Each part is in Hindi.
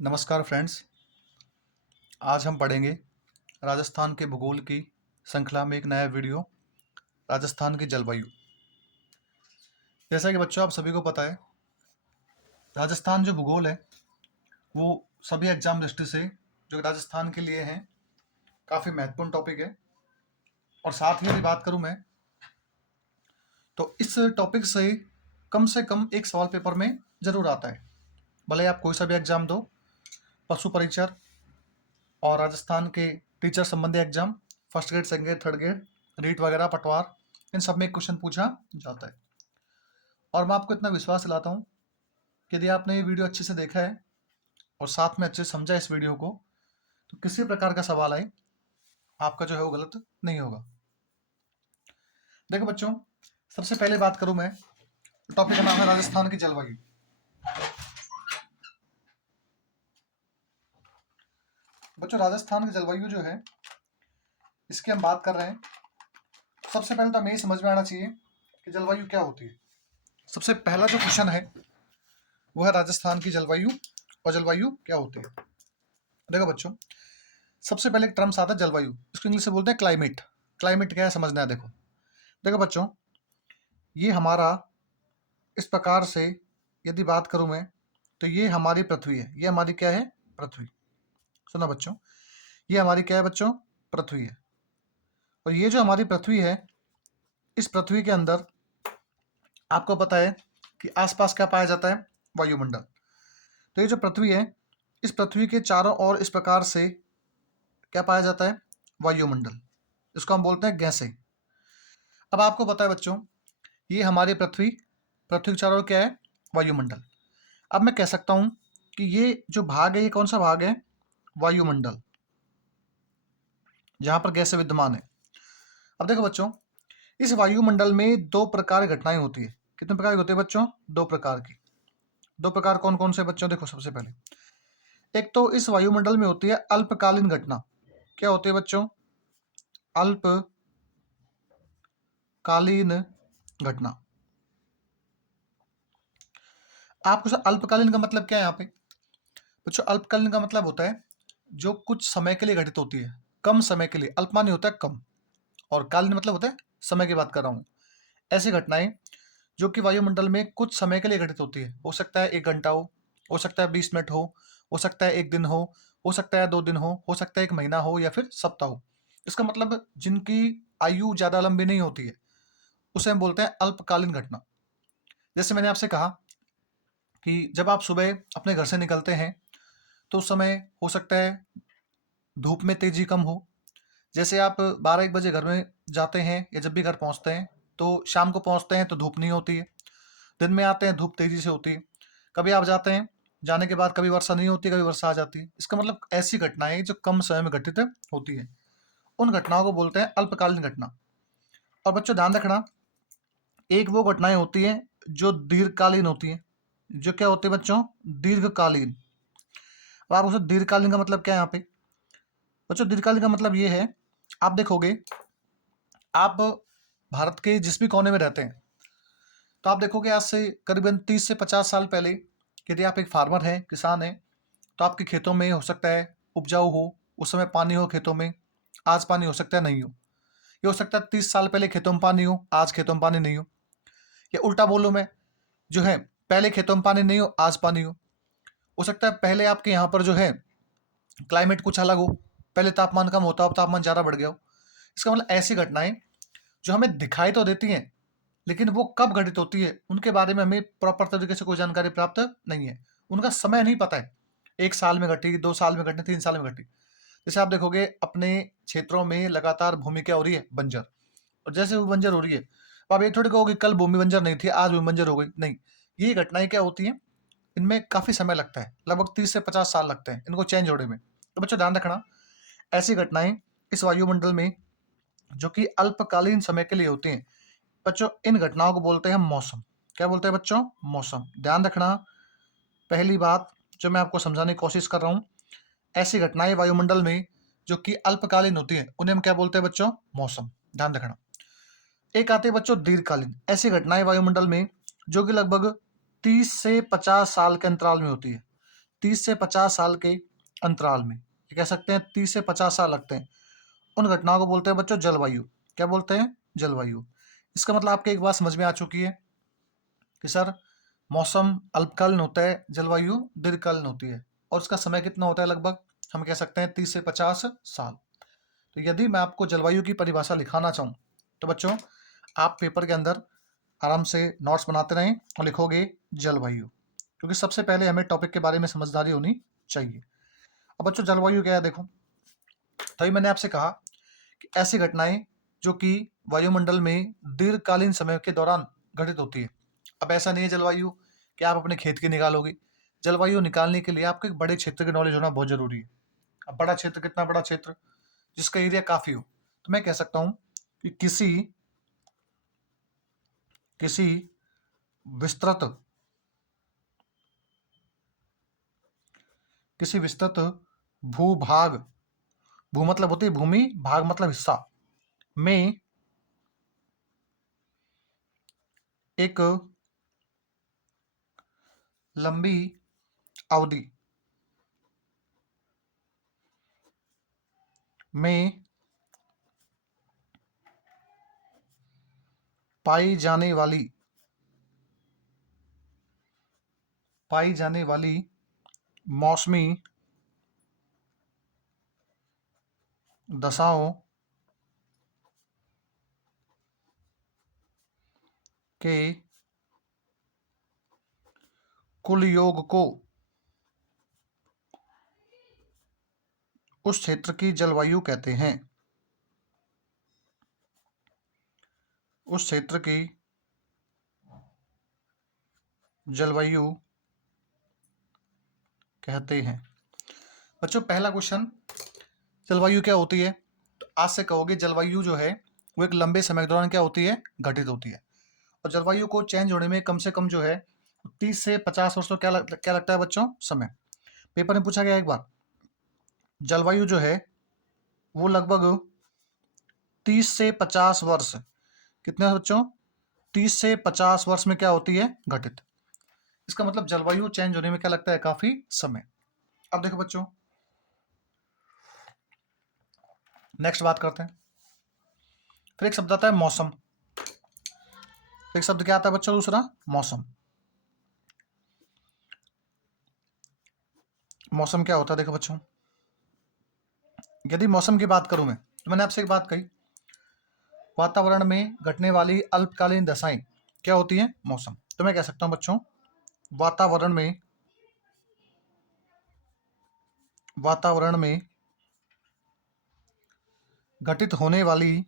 नमस्कार फ्रेंड्स। आज हम पढ़ेंगे राजस्थान के भूगोल की श्रृंखला में एक नया वीडियो, राजस्थान की जलवायु। जैसा कि बच्चों आप सभी को पता है, राजस्थान जो भूगोल है वो सभी एग्जाम दृष्टि से जो राजस्थान के लिए हैं काफ़ी महत्वपूर्ण टॉपिक है। और साथ ही यदि बात करूं मैं, तो इस टॉपिक से कम एक सवाल पेपर में ज़रूर आता है। भले आप कोई सा भी एग्जाम दो, पशु परीक्षर और राजस्थान के टीचर संबंधी exam, first grade, second grade, third grade, REET वगैरह, पटवार, इन सब में क्वेश्चन पूछा जाता है। और मैं आपको इतना विश्वास दिलाता हूँ कि यदि आपने ये वीडियो अच्छे से देखा है और साथ में अच्छे से समझा इस वीडियो को, तो किसी प्रकार का सवाल आए आपका जो है वो गलत नहीं होगा। देखो बच्चों, सबसे पहले बात करूं मैं, टॉपिक का नाम है राजस्थान की जलवायु। बच्चों, राजस्थान की जलवायु जो है इसकी हम बात कर रहे हैं। सबसे पहले तो हमें ये समझ में आना चाहिए कि जलवायु क्या होती है। सबसे पहला जो क्वेश्चन है वो है राजस्थान की जलवायु, और जलवायु क्या होती है। देखो बच्चों, सबसे पहले एक टर्म्स आता है जलवायु, इसको इंग्लिश से बोलते हैं क्लाइमेट। क्लाइमेट क्या है समझना है। देखो देखो बच्चों, ये हमारा इस प्रकार से यदि बात करूं मैं, तो ये हमारी पृथ्वी है। ये हमारी क्या है? पृथ्वी। सुना बच्चों, ये हमारी क्या है बच्चों? पृथ्वी है। और ये जो हमारी पृथ्वी है, इस पृथ्वी के अंदर आपको पता है कि आसपास क्या पाया जाता है? वायुमंडल। तो ये जो पृथ्वी है, इस पृथ्वी के चारों ओर इस प्रकार से क्या पाया जाता है? वायुमंडल। इसको हम बोलते हैं गैसें। अब आपको पता है बच्चों, ये हमारी पृथ्वी, पृथ्वी के चारों ओर क्या है? वायुमंडल। अब मैं कह सकता हूं कि ये जो भाग है, ये कौन सा भाग है? वायुमंडल, जहां पर गैसें विद्यमान है। अब देखो बच्चों, इस वायुमंडल में दो प्रकार की घटनाएं होती है। कितने प्रकार की होती है बच्चों? दो प्रकार की। दो प्रकार कौन कौन से बच्चों? देखो, सबसे पहले एक तो इस वायुमंडल में होती है अल्पकालीन घटना। क्या होती है बच्चों? अल्पकालीन घटना। आपको सर अल्पकालीन का मतलब क्या है यहाँ पे? बच्चों, अल्पकालीन का मतलब होता है जो कुछ समय के लिए घटित होती है, कम समय के लिए। अल्प माने होता है कम, और कालीन मतलब होता है समय की बात कर रहा हूँ। ऐसी घटनाएं जो कि वायुमंडल में कुछ समय के लिए घटित होती है। हो सकता है 1 घंटा हो सकता है 20 मिनट हो सकता है 1 दिन हो सकता है 2 दिन हो सकता है 1 महीना हो, या फिर सप्ताह हो। इसका मतलब जिनकी आयु ज्यादा लंबी नहीं होती है, उसे हम बोलते हैं अल्पकालीन घटना। जैसे मैंने आपसे कहा कि जब आप सुबह अपने घर से निकलते हैं, तो उस समय हो सकता है धूप में तेजी कम हो। जैसे आप 12-1 बजे घर में जाते हैं, या जब भी घर पहुंचते हैं, तो शाम को पहुंचते हैं तो धूप नहीं होती है। दिन में आते हैं, धूप तेजी से होती है। कभी आप जाते हैं, जाने के बाद कभी वर्षा नहीं होती, कभी वर्षा आ जाती है। इसका मतलब ऐसी घटनाएं जो कम समय में घटित होती है, उन घटनाओं को बोलते हैं अल्पकालीन घटना। और बच्चों ध्यान रखना, एक वो घटनाएं होती हैं जो दीर्घकालीन होती हैं। जो क्या होती है बच्चों? दीर्घकालीन। अब आप उसे दीर्घकालीन का मतलब क्या है यहाँ पे? बच्चों, दीर्घकालीन का मतलब ये है, आप देखोगे, आप भारत के जिस भी कोने में रहते हैं, तो आप देखोगे आज से करीबन 30 से 50 साल पहले, यदि आप एक फार्मर हैं, किसान हैं, तो आपके खेतों में हो सकता है उपजाऊ हो, उस समय पानी हो खेतों में। आज पानी हो सकता है नहीं हो। ये हो सकता है 30 साल पहले खेतों में पानी हो, आज खेतों में पानी नहीं हो। या उल्टा बोलूँ मैं, जो है पहले खेतों में पानी नहीं हो, आज पानी हो सकता है पहले आपके यहाँ पर जो है क्लाइमेट कुछ अलग हो, पहले तापमान कम होता हो, अब तापमान ज़्यादा बढ़ गया हो। इसका मतलब ऐसी घटनाएं जो हमें दिखाई तो देती हैं, लेकिन वो कब घटित होती है उनके बारे में हमें प्रॉपर तरीके से कोई जानकारी प्राप्त नहीं है। उनका समय नहीं पता है, 1 साल में घटी, 2 साल में घटी, 3 साल में घटी। जैसे आप देखोगे अपने क्षेत्रों में लगातार भूमि क्या हो रही है? बंजर। और जैसे वो बंजर हो रही है, तो आप ये थोड़ी कहोगे कल भूमि बंजर नहीं थी, आज भूमि बंजर हो गई। नहीं, ये घटनाएं क्या होती हैं, इनमें काफ़ी समय लगता है, लगभग 30 से 50 साल लगते हैं इनको चेंज होने में। तो बच्चों ध्यान रखना, ऐसी घटनाएं इस वायुमंडल में जो कि अल्पकालीन समय के लिए होती हैं, बच्चों इन घटनाओं को बोलते हैं मौसम। क्या बोलते हैं बच्चों? मौसम। ध्यान रखना, पहली बात जो मैं आपको समझाने की कोशिश कर रहा हूँ, ऐसी घटनाएं वायुमंडल में जो कि अल्पकालीन होती हैं, उन्हें हम क्या बोलते हैं बच्चों? मौसम। ध्यान रखना। एक आती है बच्चों दीर्घकालीन। ऐसी घटनाएं वायुमंडल में जो कि लगभग 30 से 50 साल के अंतराल में होती है। 30 से 50 साल के अंतराल में, ये कह सकते हैं 30 से 50 साल लगते हैं, उन घटनाओं को बोलते हैं बच्चों जलवायु। क्या बोलते हैं? जलवायु। इसका मतलब आपको एक बात समझ में आ चुकी है कि सर मौसम अल्पकालीन होता है, जलवायु दीर्घकालीन होती है, और उसका समय कितना होता है? लगभग हम कह सकते हैं 30 से 50 साल। तो यदि मैं आपको जलवायु की परिभाषा लिखाना चाहूँ तो बच्चों आप पेपर के अंदर आराम से नोट्स बनाते रहें और लिखोगे जलवायु, क्योंकि सबसे पहले हमें टॉपिक के बारे में समझदारी होनी चाहिए। अब बच्चों जलवायु क्या है? देखो, तभी मैंने आपसे कहा कि ऐसी घटनाएं जो कि वायुमंडल में दीर्घकालीन समय के दौरान घटित होती है। अब ऐसा नहीं है जलवायु कि आप अपने खेत की निकालोगे। जलवायु निकालने के लिए आपको एक बड़े क्षेत्र की नॉलेज होना बहुत जरूरी है। अब बड़ा क्षेत्र, कितना बड़ा क्षेत्र? जिसका एरिया काफी हो। तो मैं कह सकता हूं कि किसी विस्तृत भूभाग, भू मतलब होती है भूमि, भाग मतलब हिस्सा, में एक लंबी अवधि में पाई जाने वाली मौसमी दशाओं के कुल योग को उस क्षेत्र की जलवायु कहते हैं। उस क्षेत्र की जलवायु कहते हैं। बच्चों पहला क्वेश्चन, जलवायु क्या होती है? तो आज से कहोगे जलवायु जो है वो एक लंबे समय के दौरान क्या होती है? घटित होती है। और जलवायु को चेंज होने में कम से कम जो है 30 से 50 वर्ष तो क्या लगता है बच्चों? समय। पेपर में पूछा गया एक बार, जलवायु जो है वो लगभग 30 से 50 वर्ष, कितने बच्चों? 30 से 50 वर्ष में क्या होती है? घटित। इसका मतलब जलवायु चेंज होने में क्या लगता है? काफी समय। अब देखो बच्चों, नेक्स्ट बात करते हैं। फिर एक शब्द आता है मौसम। एक शब्द क्या आता है बच्चों? दूसरा मौसम। मौसम क्या होता है? देखो बच्चों, यदि मौसम की बात करूं मैं, तो मैंने आपसे एक बात कही, वातावरण में घटने वाली अल्पकालीन दशाएं क्या होती हैं? मौसम। तो मैं कह सकता हूं बच्चों, वातावरण में घटित होने वाली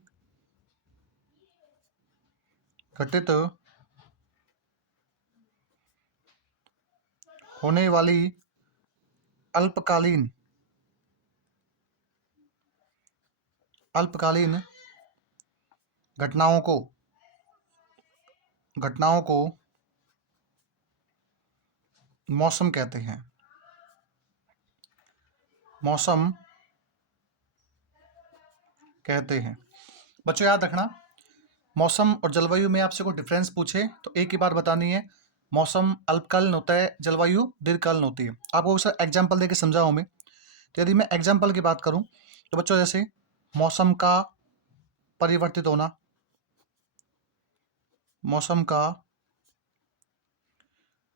अल्पकालीन घटनाओं को मौसम कहते हैं। मौसम कहते हैं। बच्चों याद रखना, मौसम और जलवायु में आपसे कोई डिफरेंस पूछे तो एक ही बात बतानी है, मौसम अल्पकालीन होता है, जलवायु दीर्घकालीन होती है। आपको सर एग्जाम्पल देके समझाऊं मैं, तो यदि मैं एग्जाम्पल की बात करूं तो बच्चों जैसे मौसम का परिवर्तित होना, मौसम का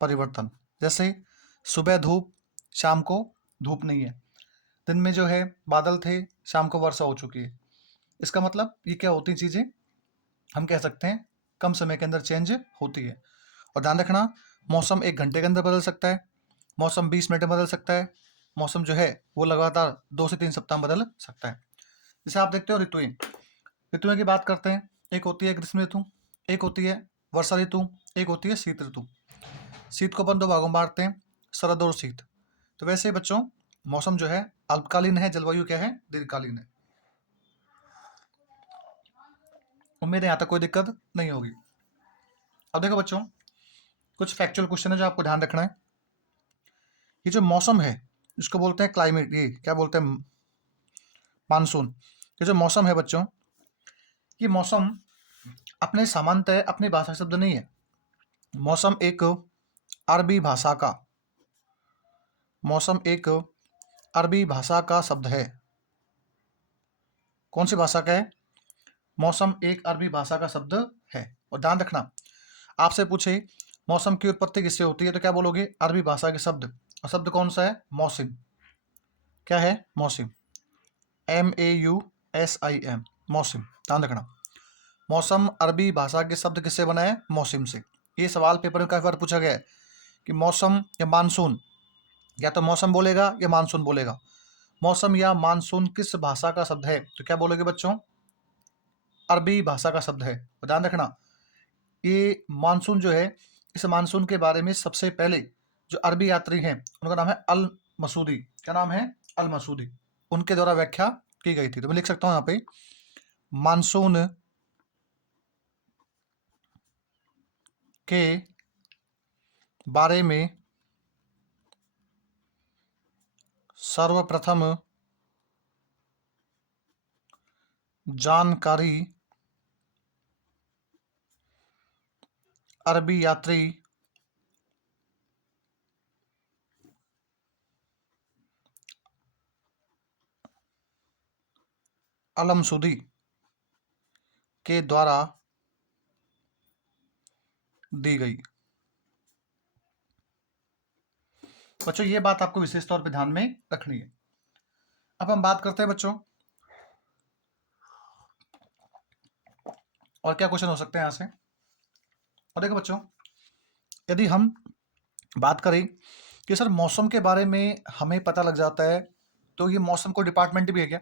परिवर्तन, जैसे सुबह धूप, शाम को धूप नहीं है, दिन में जो है बादल थे, शाम को वर्षा हो चुकी है। इसका मतलब ये क्या होती चीजें? हम कह सकते हैं कम समय के अंदर चेंज होती है। और ध्यान रखना, मौसम 1 घंटे के अंदर बदल सकता है, मौसम 20 मिनट में बदल सकता है, मौसम जो है वो लगातार 2 से 3 सप्ताह में बदल सकता है। जैसे आप देखते हो ऋतुएं, ऋतुएं की बात करते हैं, एक होती है ग्रीष्म ऋतु, एक होती है वर्षा ऋतु, एक होती है शीत ऋतु। शीत को अपन 2 भागों में बांटते हैं, शरद और शीत। तो वैसे ही बच्चों मौसम जो है अल्पकालीन है, जलवायु क्या है? दीर्घकालीन है। उम्मीद है यहाँ तक कोई दिक्कत नहीं होगी। अब देखो बच्चों, कुछ फैक्चुअल क्वेश्चन है जो आपको ध्यान रखना है। ये जो मौसम है इसको बोलते हैं क्लाइमेट, ये क्या बोलते हैं? मानसून। ये जो मौसम है बच्चों, ये मौसम अपने सामान्यतः अपनी भाषा शब्द नहीं है। मौसम एक अरबी भाषा का मौसम एक अरबी भाषा का शब्द है। कौन सी भाषा का है? मौसम एक अरबी भाषा का शब्द है। और ध्यान रखना, आपसे पूछे मौसम की उत्पत्ति किससे होती है तो क्या बोलोगे? अरबी भाषा के शब्द। और शब्द कौन सा है? मौसम। क्या है? मौसम। MAUSIM, मौसम। ध्यान रखना, मौसम अरबी भाषा के शब्द किससे बना है? मौसम से। ये सवाल पेपर में काफी बार पूछा गया है कि मौसम या मानसून, या तो मौसम बोलेगा या मानसून बोलेगा। मौसम या मानसून किस भाषा का शब्द है तो क्या बोलोगे बच्चों? अरबी भाषा का शब्द है। और ध्यान रखना, ये मानसून जो है, इस मानसून के बारे में सबसे पहले जो अरबी यात्री हैं उनका नाम है अल मसूदी। क्या नाम है? अल मसूदी। उनके द्वारा व्याख्या की गई थी। तो मैं लिख सकता हूं यहाँ पे, मानसून के बारे में सर्वप्रथम जानकारी अरबी यात्री अल मसूदी के द्वारा दी गई। बच्चों ये बात आपको विशेष तौर पे ध्यान में रखनी है। अब हम बात करते हैं बच्चों, और क्या क्वेश्चन हो सकते हैं यहाँ से। और देखो बच्चों, यदि हम बात करें कि सर मौसम के बारे में हमें पता लग जाता है, तो ये मौसम को डिपार्टमेंट भी है क्या?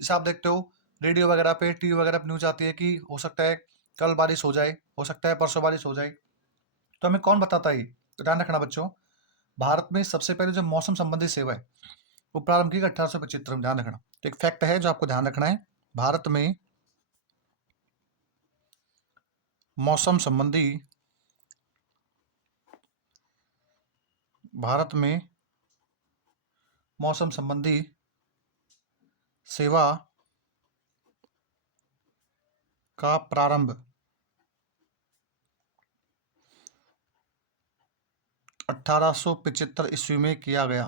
जैसे आप देखते हो रेडियो वगैरह पे, टीवी वगैरह पे न्यूज आती है कि हो सकता है कल बारिश हो जाए, हो सकता है परसों बारिश हो जाए। तो हमें कौन बताता है ये? तो ध्यान रखना बच्चों, भारत में सबसे पहले जो मौसम संबंधी सेवा है वो प्रारंभ की 1875 में। ध्यान रखना, तो एक फैक्ट है जो आपको ध्यान रखना है, भारत में मौसम संबंधी, भारत में मौसम संबंधी सेवा का प्रारंभ 1875 ईस्वी में किया गया।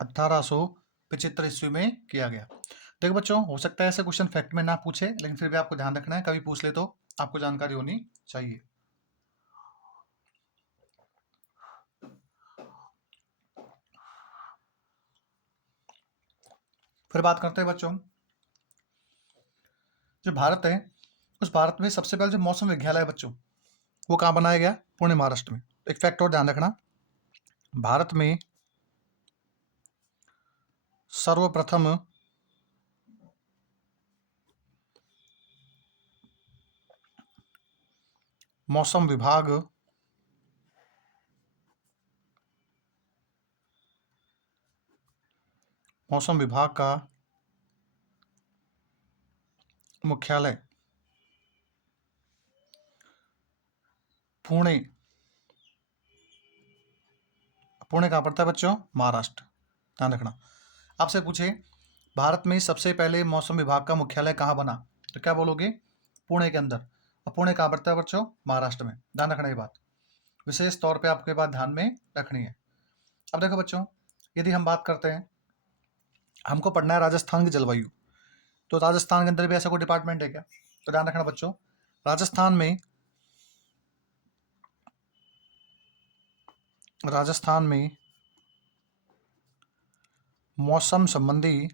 1875 ईस्वी में किया गया। देखो बच्चों, हो सकता है ऐसे क्वेश्चन फैक्ट में ना पूछे, लेकिन फिर भी आपको ध्यान रखना है, कभी पूछ ले तो आपको जानकारी होनी चाहिए। फिर बात करते हैं बच्चों, जो भारत है उस भारत में सबसे पहले जो मौसम विज्ञान है बच्चों, वो कहाँ बनाया गया? पुणे, महाराष्ट्र में। एक फैक्ट और ध्यान रखना, भारत में सर्वप्रथम मौसम विभाग का मुख्यालय पुणे, पुणे कहाँ पड़ता है बच्चों? महाराष्ट्र। ध्यान रखना, आपसे पूछे भारत में सबसे पहले मौसम विभाग का मुख्यालय कहाँ बना तो क्या बोलोगे? पुणे के अंदर। और पुणे कहाँ पड़ता है बच्चों? महाराष्ट्र में। ध्यान रखना, ये बात विशेष तौर पे आपको ये बात ध्यान में रखनी है। अब देखो बच्चों, यदि हम बात करते हैं, हमको पढ़ना है राजस्थान की जलवायु, तो राजस्थान के अंदर भी ऐसा कोई डिपार्टमेंट है क्या? तो ध्यान रखना बच्चों, राजस्थान में मौसम संबंधी,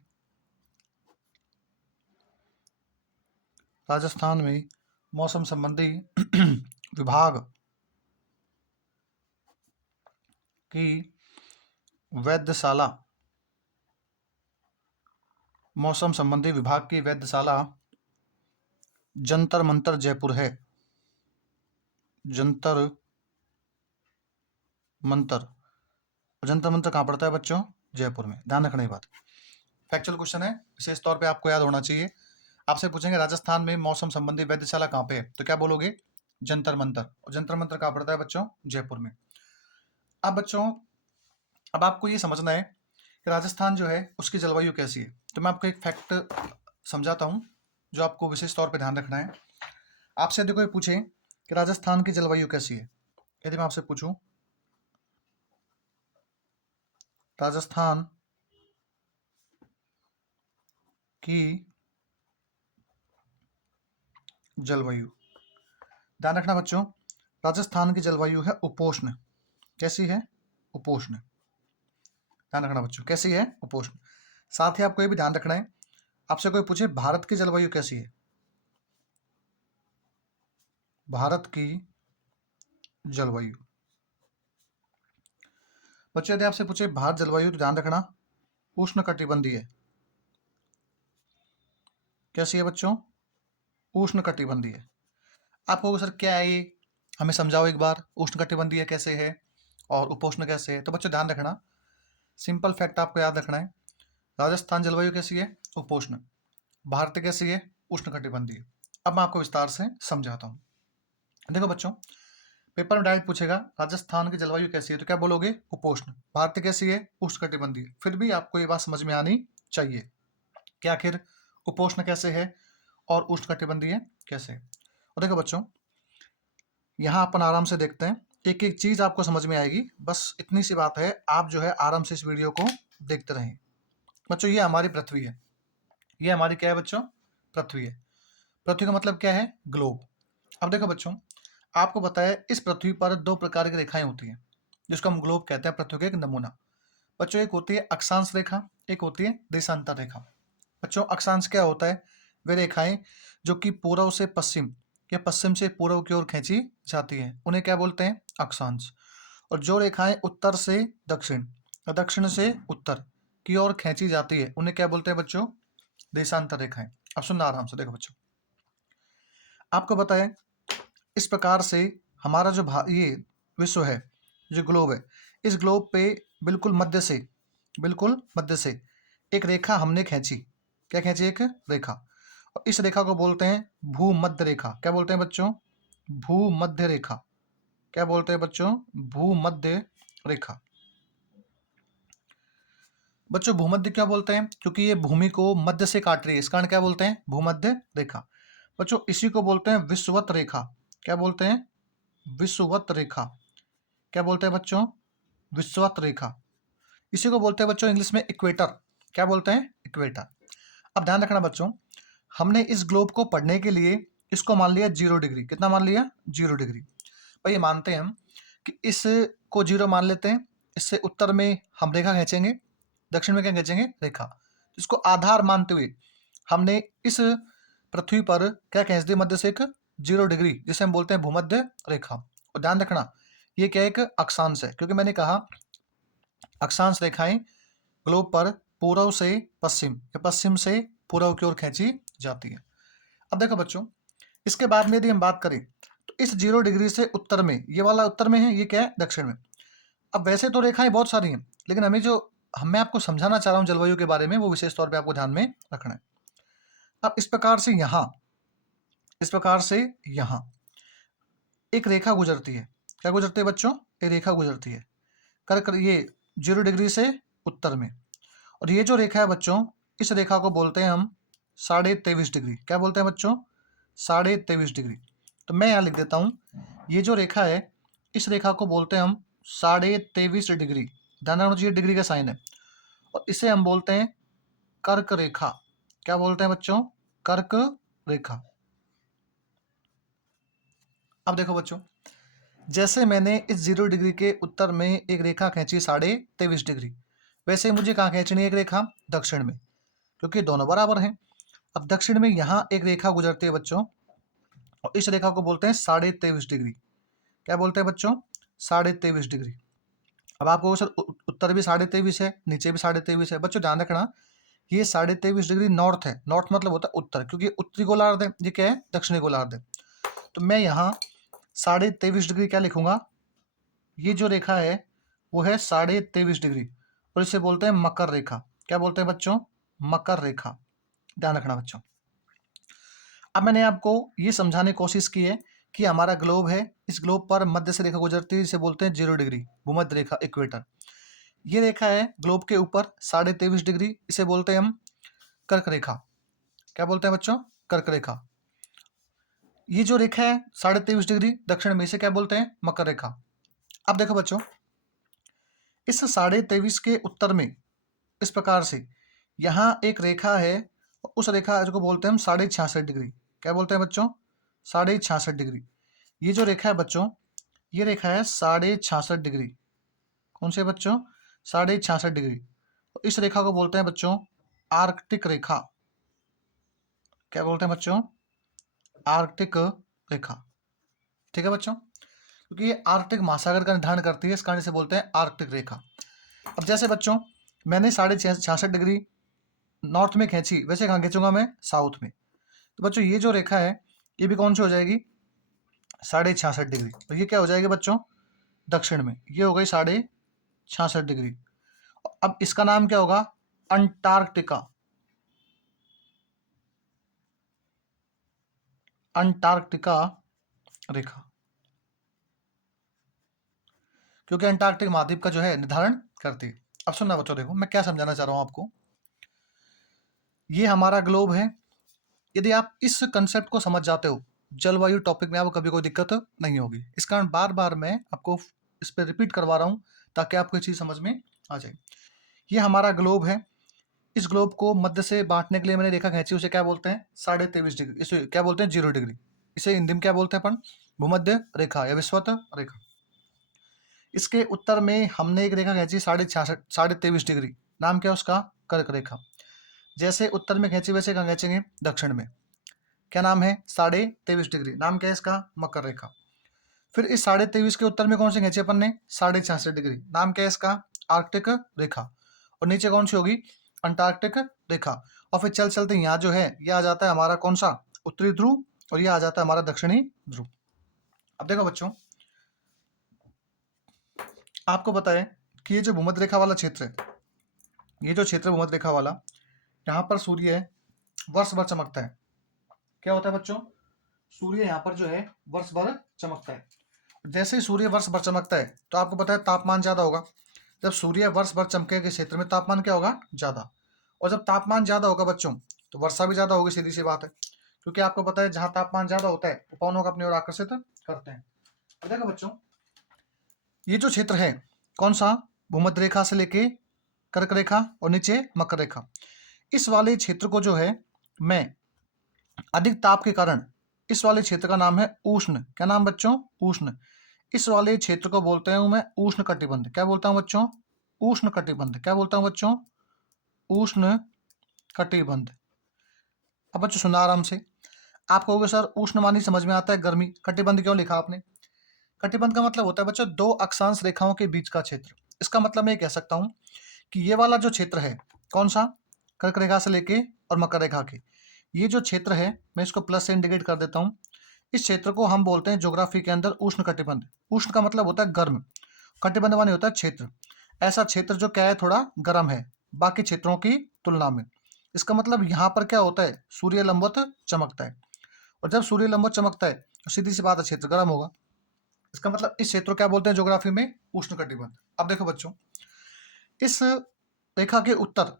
राजस्थान में मौसम संबंधी विभाग की वेधशाला, मौसम संबंधी विभाग की वेधशाला जंतर मंतर जयपुर है। जंतर मंतर, जंतर मंतर कहाँ पड़ता है बच्चों? जयपुर में। ध्यान रखना ये बात, फैक्चुअल क्वेश्चन है, विशेष तौर पे आपको याद होना चाहिए। आपसे पूछेंगे राजस्थान में मौसम संबंधी वेधशाला कहाँ पे है तो क्या बोलोगे? जंतर मंतर। और जंतर मंतर कहाँ पड़ता है बच्चों? जयपुर में। अब बच्चों, अब आपको ये समझना है कि राजस्थान जो है उसकी जलवायु कैसी है। तो मैं आपको एक फैक्ट समझाता हूँ जो आपको विशेष तौर पे ध्यान रखना है। आपसे यदि कोई पूछे कि राजस्थान की जलवायु कैसी है यदि मैं आपसे पूछूं राजस्थान की जलवायु, ध्यान रखना बच्चों, राजस्थान की जलवायु है उपोष्ण। कैसी है? उपोष्ण। ध्यान रखना बच्चों, कैसी है? उपोष्ण। साथ ही आपको ये भी ध्यान रखना है, आपसे कोई पूछे भारत की जलवायु कैसी है, भारत की जलवायु, बच्चों यदि आपसे पूछे भारत जलवायु तो ध्यान रखना उष्ण कटिबंधीय है। कैसी है बच्चों? उष्ण कटिबंधीय। आप कहोगे सर क्या है ये, हमें समझाओ एक बार, उष्ण कटिबंधीय कैसे है और उपोष्ण कैसे है। तो बच्चों ध्यान रखना, सिंपल फैक्ट आपको याद रखना है, राजस्थान जलवायु कैसी है? उपोष्ण। भारत कैसी है? उष्ण कटिबंधीय। अब मैं आपको विस्तार से समझाता हूँ। देखो बच्चों, पेपर में डायरेक्ट पूछेगा राजस्थान की जलवायु कैसी है, तो क्या बोलोगे? उपोष्ण। भारत कैसी है? उष्ण कटिबंधीय। फिर भी आपको ये बात समझ में आनी चाहिए कि आखिर उपोष्ण कैसे है और उष्ण कटिबंधीय कैसे है। और देखो बच्चों, यहाँ अपन आराम से देखते हैं, एक एक चीज आपको समझ में आएगी, बस इतनी सी बात है, आप जो है आराम से इस वीडियो को देखते रहें। बच्चों ये हमारी पृथ्वी है, ये हमारी क्या है बच्चों? पृथ्वी है। पृथ्वी का मतलब क्या है? ग्लोब। अब देखो बच्चों, आपको पता है इस पृथ्वी पर दो प्रकार की रेखाएं होती हैं जिसको हम ग्लोब कहते हैं, पृथ्वी का एक नमूना। बच्चों एक होती है अक्षांश रेखा, एक होती है देशांतर रेखा। बच्चों अक्षांश क्या होता है? वे रेखाएं जो कि पूर्व से पश्चिम या पश्चिम से पूर्व की ओर खींची जाती हैं, उन्हें क्या बोलते हैं? अक्षांश। और जो रेखाएं उत्तर से दक्षिण या दक्षिण से उत्तर की ओर खींची जाती है, उन्हें क्या बोलते हैं बच्चों? देशांतर रेखाएं। अब सुनना आराम से, देखो बच्चों, आपको बताएं इस प्रकार से हमारा जो ये विश्व है, जो ग्लोब है, इस ग्लोब पे बिल्कुल मध्य से, बिल्कुल मध्य से एक रेखा हमने खींची। क्या खींची? एक रेखा। और इस रेखा को बोलते हैं भूमध्य रेखा। क्या बोलते हैं बच्चों? भूमध्य रेखा। क्या बोलते हैं बच्चों? भूमध्य रेखा। बच्चों भूमध्य क्या बोलते हैं? क्योंकि ये भूमि को मध्य से काट रही है, इस कारण क्या बोलते हैं? भूमध्य रेखा। बच्चों इसी को बोलते हैं विषुवत रेखा। क्या बोलते हैं? विषुवत रेखा। क्या बोलते हैं बच्चों? विषुवत रेखा। इसी को बोलते हैं बच्चों इंग्लिश में इक्वेटर। क्या बोलते हैं? इक्वेटर। अब ध्यान रखना बच्चों, हमने इस ग्लोब को पढ़ने के लिए इसको मान लिया 0 डिग्री। कितना मान लिया? 0 डिग्री। भाई ये मानते हैं हम कि इस को 0 मान लेते हैं, इससे उत्तर में हम रेखा खींचेंगे, दक्षिण में क्या खींचेंगे? रेखा। इसको आधार मानते हुए हमने इस पृथ्वी पर क्या खींच दी? मध्य से एक 0 डिग्री, जिसे हम बोलते हैं भूमध्य रेखा। और ध्यान रखना ये क्या? एक अक्षांश है, क्योंकि मैंने कहा अक्षांश रेखाएं ग्लोब पर पूर्व से पश्चिम या पश्चिम से पूर्व की ओर खींची जाती है। अब देखो बच्चों, इसके बाद में यदि हम बात करें तो इस 0 डिग्री से उत्तर में, ये वाला उत्तर में है, ये क्या है? दक्षिण में। अब वैसे तो रेखाएं बहुत सारी हैं, लेकिन मैं आपको समझाना चाह रहा हूँ जलवायु के बारे में, वो विशेष तौर पे आपको ध्यान में रखना है। अब इस प्रकार से यहाँ एक रेखा गुजरती है। क्या गुजरती है बच्चों? एक रेखा गुजरती है कर ये 0 डिग्री से उत्तर में। और ये जो रेखा है बच्चों, इस रेखा को बोलते हैं हम 23.5 डिग्री। क्या बोलते हैं बच्चों? 23.5 डिग्री। तो मैं यहाँ लिख देता हूँ, ये जो रेखा है इस रेखा को बोलते हैं हम 23.5 डिग्री। ध्यान रखना चाहिए, डिग्री का साइन है। और इसे हम बोलते हैं कर्क रेखा। क्या बोलते हैं बच्चों? कर्क रेखा। अब देखो बच्चों, जैसे मैंने इस 0 डिग्री के उत्तर में एक रेखा खींची 23.5 डिग्री, वैसे ही मुझे कहाँ खींचनी है एक रेखा? दक्षिण में, क्योंकि दोनों बराबर हैं। अब दक्षिण में यहाँ एक रेखा गुजरती है बच्चों, और इस रेखा को बोलते हैं 23.5 डिग्री। क्या बोलते हैं बच्चों? 23.5 डिग्री। अब आपको सर उत्तर भी 23.5 है, नीचे भी 23.5 है। बच्चों ध्यान रखना, ये 23.5 डिग्री नॉर्थ है। नॉर्थ मतलब होता है उत्तर, क्योंकि उत्तरी गोलार्ध है, ये क्या है? दक्षिणी गोलार्ध है। तो मैं यहाँ 23.5 डिग्री क्या लिखूंगा? ये जो रेखा है वो है 23.5 डिग्री, और इसे बोलते हैं मकर रेखा। क्या बोलते हैं बच्चों? मकर रेखा। ध्यान रखना बच्चों। अब मैंने आपको ये समझाने की कोशिश की है कि हमारा ग्लोब है, इस ग्लोब पर मध्य से रेखा गुजरती है, इसे बोलते हैं 0 डिग्री, भूमध्य रेखा, इक्वेटर। ये रेखा है ग्लोब के ऊपर 23.5 डिग्री, इसे बोलते हैं हम कर्क रेखा। क्या बोलते हैं बच्चों? कर्क रेखा। ये जो रेखा है 23.5 डिग्री दक्षिण में, इसे क्या बोलते हैं? मकर रेखा। अब देखो बच्चों, इस 23.5 के उत्तर में इस प्रकार से यहाँ एक रेखा है, उस रेखा को बोलते हैं हम 66.5 डिग्री। क्या बोलते हैं बच्चों? 66.5 डिग्री। ये जो रेखा है बच्चों, ये रेखा है 66.5 डिग्री। कौन से बच्चों? 66.5 डिग्री। तो इस रेखा को बोलते हैं बच्चों आर्कटिक रेखा। क्या बोलते हैं बच्चों? आर्कटिक रेखा। ठीक है बच्चों, क्योंकि ये आर्कटिक महासागर का निर्धारण करती है, इस कारण से बोलते हैं आर्कटिक रेखा। अब जैसे बच्चों मैंने 66.5 डिग्री नॉर्थ में खींची, वैसे कहाँ खींचूंगा मैं? साउथ में। तो बच्चों ये जो रेखा है ये भी कौन सी हो जाएगी? 66.5 डिग्री। तो ये क्या हो जाएगी बच्चों? दक्षिण में। ये हो गई 66.5 डिग्री। अब इसका नाम क्या होगा? अंटार्कटिका। अंटार्कटिका रेखा, क्योंकि अंटार्कटिक महाद्वीप का जो है निर्धारण करती है। अब सुनना बच्चों, देखो मैं क्या समझाना चाह रहा हूं आपको। ये हमारा ग्लोब है। यदि आप इस कंसेप्ट को समझ जाते हो, जलवायु टॉपिक में आपको कभी कोई दिक्कत नहीं होगी। इस कारण बार बार मैं आपको इस पर रिपीट करवा रहा हूँ ताकि आपको ये चीज़ समझ में आ जाए। ये हमारा ग्लोब है। इस ग्लोब को मध्य से बांटने के लिए मैंने रेखा खींची, उसे क्या बोलते हैं? 23.5 डिग्री। इसे क्या बोलते हैं? 0 डिग्री। इसे हिंदी में क्या बोलते हैं अपन? भूमध्य रेखा या विषुवत रेखा। इसके उत्तर में हमने एक रेखा खींची 23.5 डिग्री। नाम क्या है उसका? कर्क रेखा। जैसे उत्तर में खींची वैसे कहाँ खींचेंगे? दक्षिण में। क्या नाम है? 23.5 डिग्री। नाम क्या है इसका? मकर रेखा। फिर इस 23.5 के उत्तर में कौन सी खींची अपन ने? 66.5 डिग्री। नाम क्या है इसका? आर्कटिक रेखा। और नीचे कौन सी होगी? अंटार्कटिक रेखा। और फिर चल चलते यहाँ जो है ये आ जाता है हमारा कौन सा? उत्तरी ध्रुव। और ये आ जाता है हमारा दक्षिणी ध्रुव। अब देखो बच्चों, आपको पता है कि ये जो भूमध्य रेखा वाला क्षेत्र है, ये जो क्षेत्र भूमध्य रेखा वाला, यहाँ पर सूर्य है वर्ष भर चमकता है। क्या होता है बच्चों? सूर्य यहाँ पर जो है वर्ष भर चमकता है। जैसे ही सूर्य वर्ष भर चमकता है तो आपको पता है तापमान ज्यादा होगा। जब सूर्य वर्ष भर चमकेगा क्षेत्र में तापमान क्या होगा? ज्यादा। और जब तापमान ज्यादा होगा बच्चों तो वर्षा भी ज्यादा होगी, सीधी सी बात है। क्योंकि आपको पता है जहां तापमान ज्यादा होता है पवनों को अपनी ओर आकर्षित करते हैं। तो देखो बच्चों, ये जो क्षेत्र है कौन सा? भूमध्य रेखा से लेके कर्क रेखा और नीचे मकर रेखा। इस वाले क्षेत्र को जो है मैं अधिक ताप के कारण, इस वाले क्षेत्र का नाम है उष्ण। क्या नाम बच्चों? उष्ण। इस वाले क्षेत्र को बोलते हैं मैं उष्ण कटिबंध। क्या बोलता हूं बच्चों? उष्ण कटिबंध। क्या बोलता हूं बच्चों? उष्ण कटिबंध। अब बच्चों सुना आराम से। आप कहोगे सर उष्ण मानी समझ में आता है गर्मी, कटिबंध क्यों लिखा आपने? कटिबंध का मतलब होता है बच्चों दो अक्षांश रेखाओं के बीच का क्षेत्र। इसका मतलब मैं ये कह सकता हूं कि ये वाला जो क्षेत्र है कौन सा? कर्क रेखा से लेके और मकर रेखा के ये जो क्षेत्र है, मैं इसको प्लस से इंडिकेट कर देता हूं। इस क्षेत्र को हम बोलते हैं ज्योग्राफी के अंदर उष्ण कटिबंध। उष्ण का मतलब होता है गर्म, कटिबंध माने होता है क्षेत्र। ऐसा क्षेत्र जो क्या है? थोड़ा गर्म है बाकी क्षेत्रों की तुलना में। इसका मतलब यहाँ पर क्या होता है? सूर्य लंबवत चमकता है। और जब सूर्य लंबवत चमकता है तो सीधी सी बात है क्षेत्र गर्म होगा। इसका मतलब इस क्षेत्र को क्या बोलते हैं ज्योग्राफी में? उष्ण कटिबंध। अब देखो बच्चों, इस रेखा के उत्तर,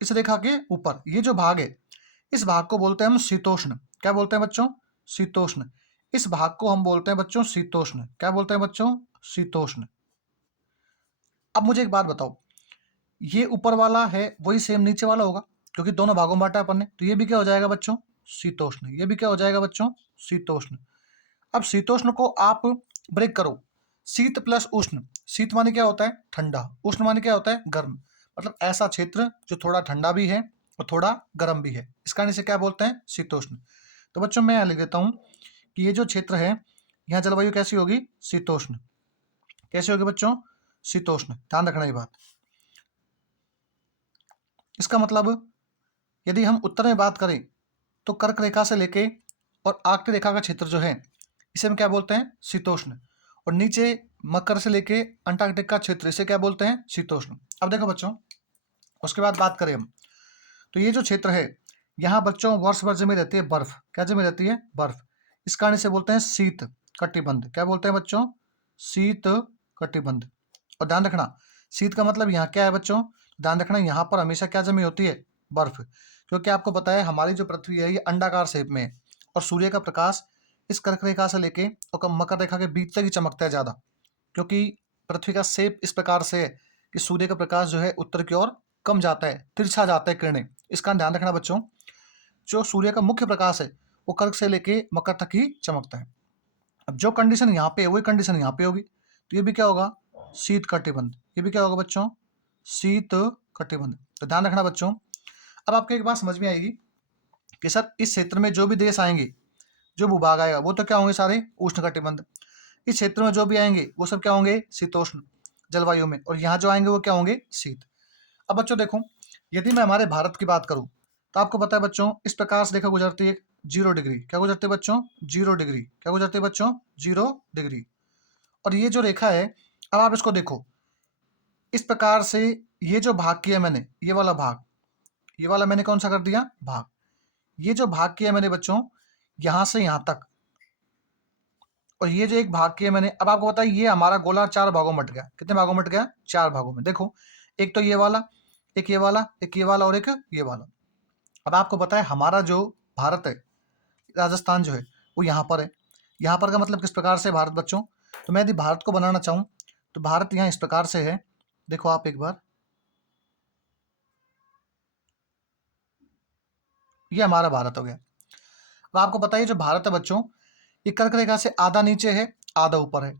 इस रेखा के ऊपर ये जो भाग है, इस भाग को बोलते हैं हम शीतोष्ण। क्या बोलते हैं बच्चों? शीतोष्ण। इस भाग को हम बोलते हैं बच्चों शीतोष्ण। क्या बोलते हैं बच्चों? शीतोष्ण। अब मुझे एक बात बताओ, ये ऊपर वाला है वही सेम नीचे वाला होगा, क्योंकि दोनों भागों में बांटा अपन ने, तो ये भी क्या हो जाएगा बच्चों? शीतोष्ण। ये भी क्या हो जाएगा बच्चों? शीतोष्ण। अब शीतोष्ण को आप ब्रेक करो, शीत प्लस उष्ण। शीत माने क्या होता है? ठंडा। उष्ण माने क्या होता है? गर्म। मतलब ऐसा क्षेत्र जो थोड़ा ठंडा भी है और थोड़ा गर्म भी है, इस कारण इसे क्या बोलते हैं? शीतोष्ण। तो बच्चों मैं यहाँ लिख देता हूँ कि ये जो क्षेत्र है यहाँ जलवायु कैसी होगी? शीतोष्ण। कैसी होगी बच्चों? शीतोष्ण। ध्यान रखना ये बात। इसका मतलब यदि हम उत्तर में बात करें तो कर्क रेखा से लेके और आर्कटिक रेखा का क्षेत्र जो है इसे हम क्या बोलते हैं? शीतोष्ण। और नीचे मकर से लेके अंटार्कटिक का क्षेत्र इसे क्या बोलते हैं? शीतोष्ण। अब देखो बच्चों, उसके बाद बात करें हम, तो ये जो क्षेत्र है यहाँ बच्चों वर्ष भर जमी रहती है बर्फ। क्या जमी रहती है? बर्फ। इस कारण इसे बोलते हैं शीत कटिबंध। क्या बोलते हैं बच्चों? शीत कटिबंध। और ध्यान रखना शीत का मतलब यहाँ क्या है बच्चों? ध्यान रखना यहाँ पर हमेशा क्या जमी होती है? बर्फ। क्योंकि आपको पता है हमारी जो पृथ्वी है ये अंडाकार शेप में है और सूर्य का प्रकाश इस कर्क रेखा से लेके और मकर रेखा के बीच तक ही चमकता है ज्यादा। क्योंकि पृथ्वी का शेप इस प्रकार से है कि सूर्य का प्रकाश जो है उत्तर की ओर कम जाता है, तिरछा जाता है किरणें। इसका ध्यान रखना बच्चों। जो सूर्य का मुख्य प्रकाश है वो कर्क से लेके मकर तक ही चमकता है। अब जो कंडीशन यहाँ पे है वही कंडीशन यहाँ पे होगी, तो ये भी क्या होगा, शीत कटिबंध। ये भी क्या होगा बच्चों, शीत कटिबंध। तो ध्यान रखना बच्चों। अब आपको एक बात समझ में आएगी कि सर इस क्षेत्र में जो भी देश आएंगे, जो भूभाग आएगा वो तो क्या होंगे, सारे उष्ण कटिबंध। इस क्षेत्र में जो भी आएंगे वो सब क्या होंगे, शीतोष्ण जलवायु में, और यहाँ जो आएंगे वो क्या होंगे, शीत। अब बच्चों देखो, यदि मैं हमारे भारत की बात करूं तो आपको पता है बच्चों, इस प्रकार से रेखा गुजरती है 0 डिग्री। क्या गुजरती है बच्चों, 0 डिग्री। क्या गुजरती है बच्चों, 0 डिग्री। और ये जो रेखा है, अब आप इसको देखो इस प्रकार से, ये जो भाग किया मैंने, ये वाला भाग, ये वाला मैंने कौन सा कर दिया, भाग। ये जो भाग किया मैंने बच्चों यहां से यहां तक, और ये जो एक भाग किया मैंने, अब आपको पता है ये हमारा गोला 4 भागों में बट गया। कितने भागों में बट गया, 4 भागों में। देखो, एक तो ये वाला, एक ये वाला, एक ये वाला और एक ये वाला। अब आपको पता है हमारा जो भारत है, राजस्थान जो है वो यहाँ पर है। यहाँ पर का मतलब किस प्रकार से भारत बच्चों, तो मैं यदि भारत को बनाना चाहूँ तो भारत यहाँ इस प्रकार से है। देखो आप एक बार, ये हमारा भारत हो गया। अब आपको पता है जो भारत है बच्चों, ये कर्क रेखा से आधा नीचे है, आधा ऊपर है।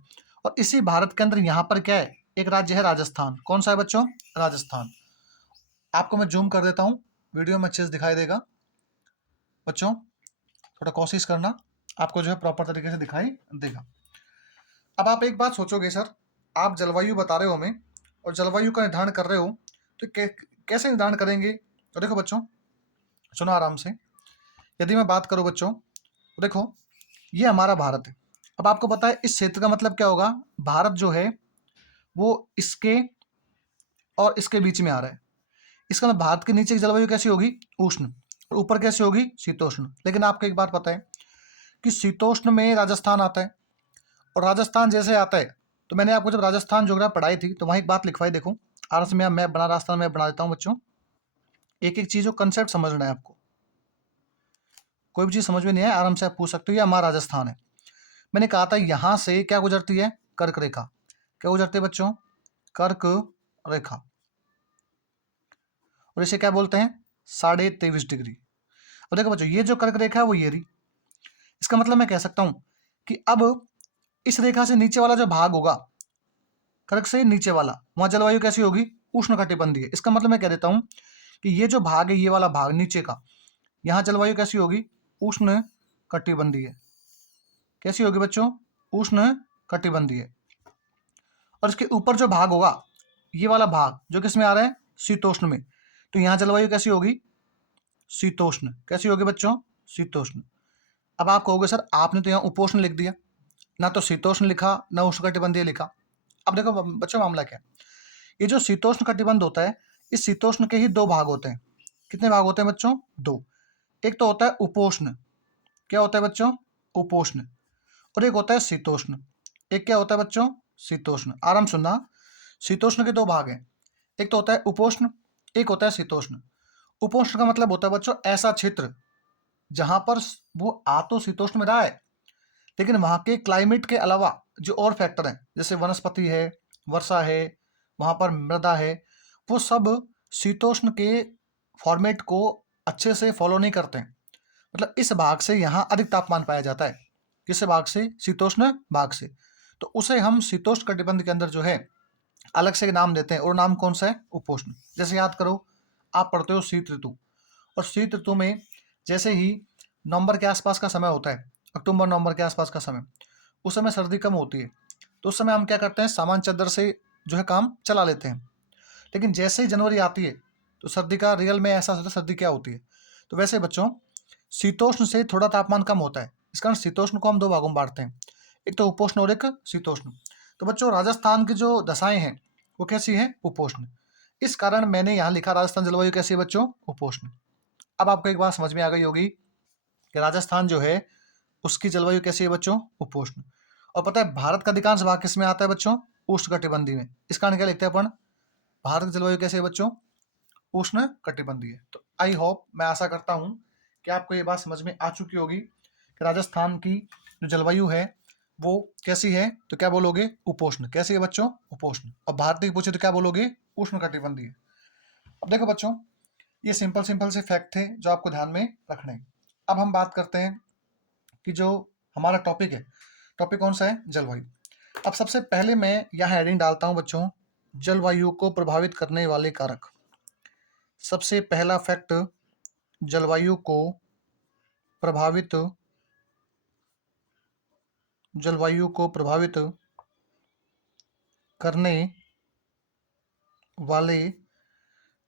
और इसी भारत के अंदर यहाँ पर क्या है, एक राज्य है राजस्थान। कौन सा है बच्चों, राजस्थान। आपको मैं जूम कर देता हूँ, वीडियो में अच्छे से दिखाई देगा बच्चों। थोड़ा कोशिश करना, आपको जो है प्रॉपर तरीके से दिखाई देगा। अब आप एक बात सोचोगे सर, आप जलवायु बता रहे हो हमें और जलवायु का निर्धारण कर रहे हो, तो कैसे निर्धारण करेंगे। तो देखो बच्चों, सुनो आराम से। यदि मैं बात करूं बच्चों, तो देखो ये हमारा भारत है। अब आपको पता है इस क्षेत्र का मतलब क्या होगा, भारत जो है वो इसके और इसके बीच में आ रहा है। इसका मतलब भारत के नीचे की जलवायु कैसी होगी, उष्ण, और ऊपर कैसी होगी, शीतोष्ण। लेकिन आपको एक बात पता है कि शीतोष्ण में राजस्थान आता है, और राजस्थान जैसे आता है, तो मैंने आपको जब राजस्थान ज्योग्राफी पढ़ाई थी तो वहाँ एक बात लिखवाई। देखो आराम से, मैं मैप बना, राजस्थान मैप बना देता हूँ बच्चों। एक एक चीज़ को कंसेप्ट समझना है आपको। कोई भी चीज़ समझ में नहीं आए आराम से आप पूछ सकते हो। ये हमारा राजस्थान है। मैंने कहा था यहाँ से क्या गुजरती है, कर्क रेखा। क्या गुजरती है बच्चों, कर्क रेखा। और इसे क्या बोलते हैं, 23.5 डिग्री। और देखो बच्चों, ये जो कर्क रेखा है वो ये रही। इसका मतलब मैं कह सकता हूँ कि अब इस रेखा से नीचे वाला जो भाग होगा, कर्क से नीचे वाला, वहां जलवायु कैसी होगी, उष्ण कटिबंधीय। इसका मतलब मैं कह देता हूं कि ये जो भाग है, ये वाला भाग नीचे का, यहाँ जलवायु कैसी होगी, उष्ण कटिबंधीय। कैसी होगी बच्चों, उष्ण कटिबंधीय। और इसके ऊपर जो भाग होगा, ये वाला भाग जो किस में आ रहा है, शीतोष्ण में, तो यहाँ जलवायु कैसी होगी, शीतोष्ण। कैसी होगी बच्चों, शीतोष्ण। अब आप कहोगे सर आपने तो यहाँ उपोष्ण लिख दिया, ना तो शीतोष्ण लिखा ना उष्ण कटिबंधीय लिखा। अब देखो बच्चों मामला क्या है, ये जो शीतोष्ण कटिबंध होता है, इस शीतोष्ण के ही 2 भाग होते हैं। कितने भाग होते हैं बच्चों, 2। एक तो होता है उपोष्ण। क्या होता है बच्चों, उपोष्ण। और एक होता है शीतोष्ण। एक क्या होता है बच्चों, शीतोष्ण। आराम सुनना, शीतोष्ण के 2 भाग हैं। एक तो होता है उपोष्ण, एक होता है शीतोष्ण। उपोष्ण का मतलब होता है बच्चों ऐसा क्षेत्र जहां पर वो आ तो शीतोष्ण में रहा है, लेकिन वहां के क्लाइमेट के अलावा जो और फैक्टर हैं, जैसे वनस्पति है, वर्षा है, वहां पर मृदा है, वो सब शीतोष्ण के फॉर्मेट को अच्छे से फॉलो नहीं करते हैं। मतलब इस भाग से यहाँ अधिक तापमान पाया जाता है, किस भाग से, शीतोष्ण भाग से। तो उसे हम शीतोष्ण कटिबंध के अंदर जो है अलग से एक नाम देते हैं, और नाम कौन सा है, उपोष्ण। जैसे याद करो, आप पढ़ते हो शीत ऋतु, और शीत ऋतु में जैसे ही नवंबर के आसपास का समय होता है, अक्टूबर नवंबर के आसपास का समय, उस समय सर्दी कम होती है। तो उस समय हम क्या करते हैं, सामान चद्दर से जो है काम चला लेते हैं। लेकिन जैसे ही जनवरी आती है तो सर्दी का रियल में एहसास होता है सर्दी क्या होती है। तो वैसे बच्चों, शीतोष्ण से थोड़ा तापमान कम होता है, इस कारण शीतोष्ण को हम 2 भागों में बांटते हैं, एक तो उपोष्ण और एक शीतोष्ण। तो बच्चों राजस्थान की जो दशाएं हैं वो कैसी है, उपोष्ण। इस कारण मैंने यहाँ लिखा राजस्थान जलवायु कैसी है बच्चों, उपोष्ण। अब आपको एक बात समझ में आ गई होगी कि राजस्थान जो है उसकी जलवायु कैसी है बच्चों, उपोष्ण। और पता है भारत का अधिकांश भाग किसमें आता है बच्चों, उष्ण कटिबंधीय में। इस कारण क्या लिखते हैं अपन, भारत की जलवायु कैसी है बच्चों, उष्ण कटिबंधीय। तो आई होप, मैं आशा करता हूँ कि आपको ये बात समझ में आ चुकी होगी कि राजस्थान की जो जलवायु है वो कैसी है, तो क्या बोलोगे, उपोष्ण। कैसी है बच्चों, उपोष्ण। और भारतीय पूछे तो क्या बोलोगे, उष्णकटिबंधीय। अब देखो बच्चों, ये सिंपल सिंपल से फैक्ट थे जो आपको ध्यान में रखने हैं। अब हम बात करते हैं कि जो हमारा टॉपिक है, टॉपिक कौन सा है, जलवायु। अब सबसे पहले मैं यहाँ हेडिंग डालता हूँ बच्चों, जलवायु को प्रभावित करने वाले कारक। सबसे पहला फैक्ट, जलवायु को प्रभावित करने वाले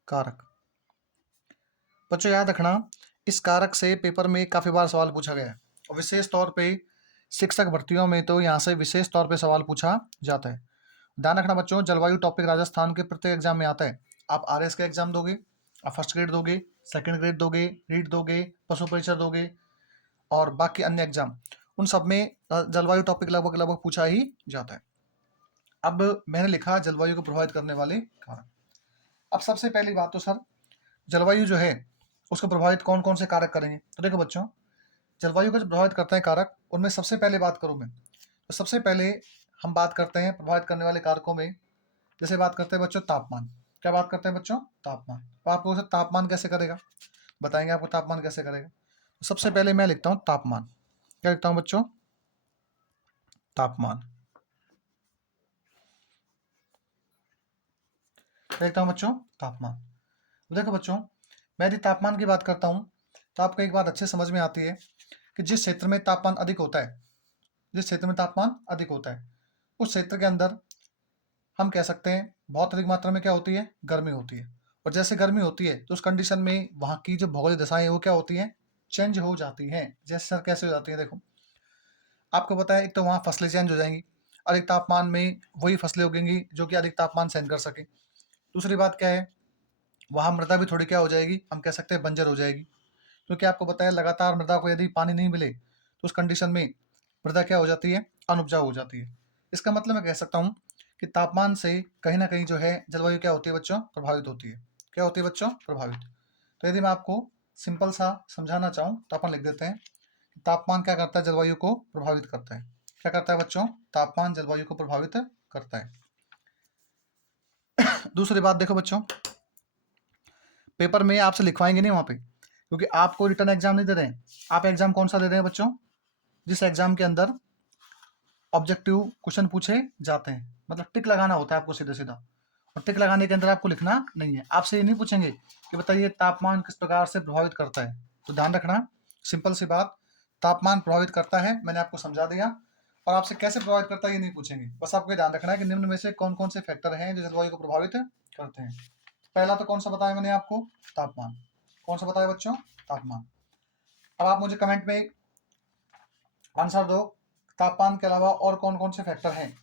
कारक। बच्चों याद रखना, इस कारक से पेपर में काफी बार सवाल पूछा गया है, और विशेष तौर पे शिक्षक भर्तियों में तो यहाँ से विशेष तौर पे सवाल पूछा जाता है। ध्यान रखना बच्चों, जलवायु टॉपिक राजस्थान के प्रत्येक एग्जाम में आता है। आप आरएस का एग्जाम दोगे, आप फर्स्ट ग्रेड दोगे, सेकंड ग्रेड दोगे, रीट दोगे, पशु परिचर दोगे, और बाकी अन्य एग्जाम, उन सब में जलवायु टॉपिक लगभग लगभग पूछा ही जाता है। अब मैंने लिखा जलवायु को प्रभावित करने वाले कारक। अब सबसे पहली बात तो सर, जलवायु जो है उसको प्रभावित कौन कौन से कारक करेंगे। तो देखो बच्चों, जलवायु को जो प्रभावित करते हैं कारक, उनमें सबसे पहले बात करूं मैं, तो सबसे पहले हम बात करते हैं प्रभावित करने वाले कारकों में। जैसे बात करते हैं बच्चों तापमान। क्या बात करते हैं बच्चों, तापमान। तो आपको तापमान कैसे करेगा, बताएंगे आपको तापमान कैसे करेगा। तो सबसे पहले मैं लिखता हूं तापमान। क्या लिखता हूं बच्चों, तापमान। क्या लिखता हूं बच्चों, तापमान। तो देखो बच्चों, मैं यदि तापमान की बात करता हूं, तो आपको एक बात अच्छे समझ में आती है कि जिस क्षेत्र में तापमान अधिक होता है, जिस क्षेत्र में तापमान अधिक होता है, उस क्षेत्र के अंदर हम कह सकते हैं बहुत अधिक मात्रा में क्या होती है, गर्मी होती है। और जैसे गर्मी होती है तो उस कंडीशन में वहाँ की जो भौगोलिक दशाएं वो क्या होती हैं, चेंज हो जाती हैं। जैसे सर कैसे हो जाती हैं, देखो आपको पता है, एक तो वहाँ फसलें चेंज हो जाएंगी, अधिक तापमान में वही फसलें उगेंगी जो कि अधिक तापमान सहन कर सके। दूसरी बात क्या है, वहाँ मृदा भी थोड़ी क्या हो जाएगी, हम कह सकते हैं बंजर हो जाएगी, क्योंकि आपको पता है लगातार मृदा को यदि पानी नहीं मिले तो उस कंडीशन में मृदा क्या हो जाती है, अनुपजाऊ हो जाती है। इसका मतलब मैं कह सकता हूँ कि तापमान से कहीं ना कहीं जो है जलवायु क्या होती है बच्चों, प्रभावित होती है। क्या होती है बच्चों, प्रभावित। तो यदि मैं आपको सिंपल सा समझाना चाहूँ तो अपन लिख देते हैं कि तापमान क्या करता है, जलवायु को प्रभावित करता है। क्या करता है बच्चों, तापमान जलवायु को प्रभावित करता है। दूसरी बात देखो बच्चों, पेपर में आपसे लिखवाएंगे नहीं वहां पे, क्योंकि आपको रिटर्न एग्जाम नहीं दे रहे हैं। आप एग्जाम कौन सा दे रहे हैं बच्चों, जिस एग्जाम के अंदर ऑब्जेक्टिव क्वेश्चन पूछे जाते हैं, मतलब टिक लगाना होता है आपको सीधा सीधा। और टिक लगाने के अंदर आपको लिखना नहीं है। आपसे ये नहीं पूछेंगे कि बताइए तापमान किस प्रकार से प्रभावित करता है। तो ध्यान रखना, सिंपल सी बात, तापमान प्रभावित करता है, मैंने आपको समझा दिया। और आपसे कैसे प्रभावित करता है ये नहीं पूछेंगे, बस आपको ध्यान रखना है कि निम्न में से कौन कौन से फैक्टर हैं जो जलवायु को प्रभावित करते हैं। पहला तो कौन सा बताया मैंने आपको, तापमान। कौन सा बताया बच्चों, तापमान। अब आप मुझे कमेंट में आंसर दो, तापमान के अलावा और कौन कौन से फैक्टर हैं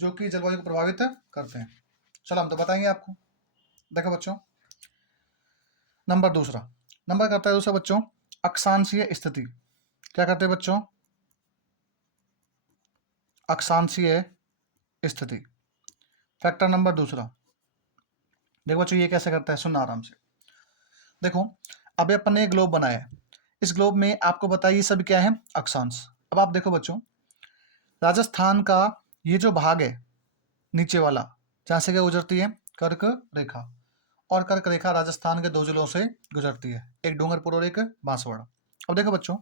जो कि जलवायु को प्रभावित करते हैं। चलो हम तो बताएंगे आपको। देखो बच्चों, नंबर करता है दूसरा बच्चों, अक्षांशीय स्थिति। क्या करते हैं बच्चों, अक्षांशीय स्थिति। फैक्टर नंबर दूसरा, देखो बच्चों ये कैसे करता है, सुनना आराम से। देखो अभी अपन ने ग्लोब बनाया है, इस ग्लोब में आपको बताइए सब क्या है, अक्षांश। अब आप देखो बच्चों, राजस्थान का ये जो भाग है नीचे वाला, जहाँ से क्या गुजरती है, कर्क रेखा। और कर्क रेखा राजस्थान के दो जिलों से गुजरती है, एक डूंगरपुर और एक बांसवाड़ा। अब देखो बच्चों,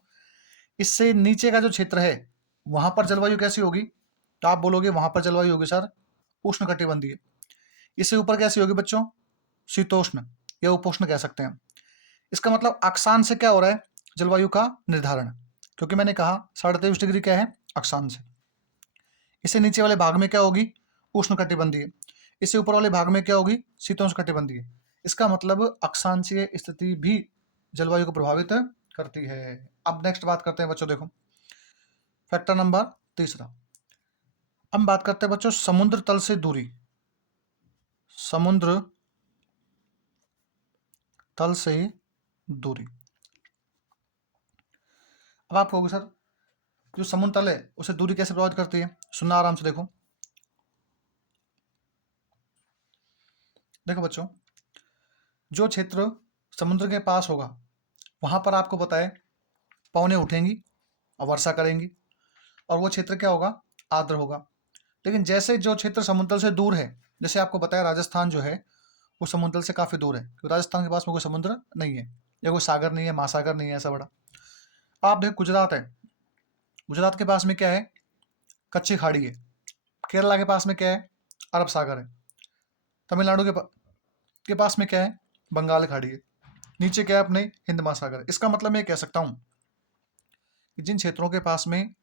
इससे नीचे का जो क्षेत्र है वहां पर जलवायु कैसी होगी, तो आप बोलोगे वहां पर जलवायु होगी सर उष्णकटिबंधीय। इससे ऊपर कैसी होगी बच्चों, शीतोष्ण या उपोष्ण कह सकते हैं। इसका मतलब अक्षांश से क्या हो रहा है, जलवायु का निर्धारण। क्योंकि मैंने कहा 23.5 डिग्री क्या है, अक्षांश। इससे नीचे वाले भाग में क्या होगी, उष्णकटिबंधीय। इससे ऊपर वाले भाग में क्या होगी, शीतोष्णकटिबंधीय। इसका मतलब अक्षांशीय स्थिति भी जलवायु को प्रभावित करती है। अब नेक्स्ट बात करते हैं बच्चों, देखो फैक्टर नंबर तीसरा, हम बात करते हैं बच्चों समुद्र तल से दूरी। समुद्र तल से दूरी। अब आप कहोगे सर जो समुद्र तल है उसे दूरी कैसे प्रभावित करती है, सुनना आराम से। देखो देखो बच्चों, जो क्षेत्र समुद्र के पास होगा वहां पर आपको पता है पवनें उठेंगी और वर्षा करेंगी। और वो क्षेत्र क्या होगा, आर्द्र होगा। लेकिन जैसे जो क्षेत्र समुद्र से दूर है, जैसे आपको बताया राजस्थान जो है वो समुद्र से काफी दूर है, क्योंकि राजस्थान के पास में कोई समुद्र नहीं है, या कोई सागर नहीं है, महासागर नहीं है ऐसा बड़ा। आप देखो गुजरात है, गुजरात के पास में क्या है, कच्ची खाड़ी है। केरला के पास में क्या है, अरब सागर है। तमिलनाडु के पास में क्या है, बंगाल खाड़ी है। नीचे क्या है अपने, हिंद महासागर है। इसका मतलब मैं कह सकता हूँ कि जिन क्षेत्रों के पास में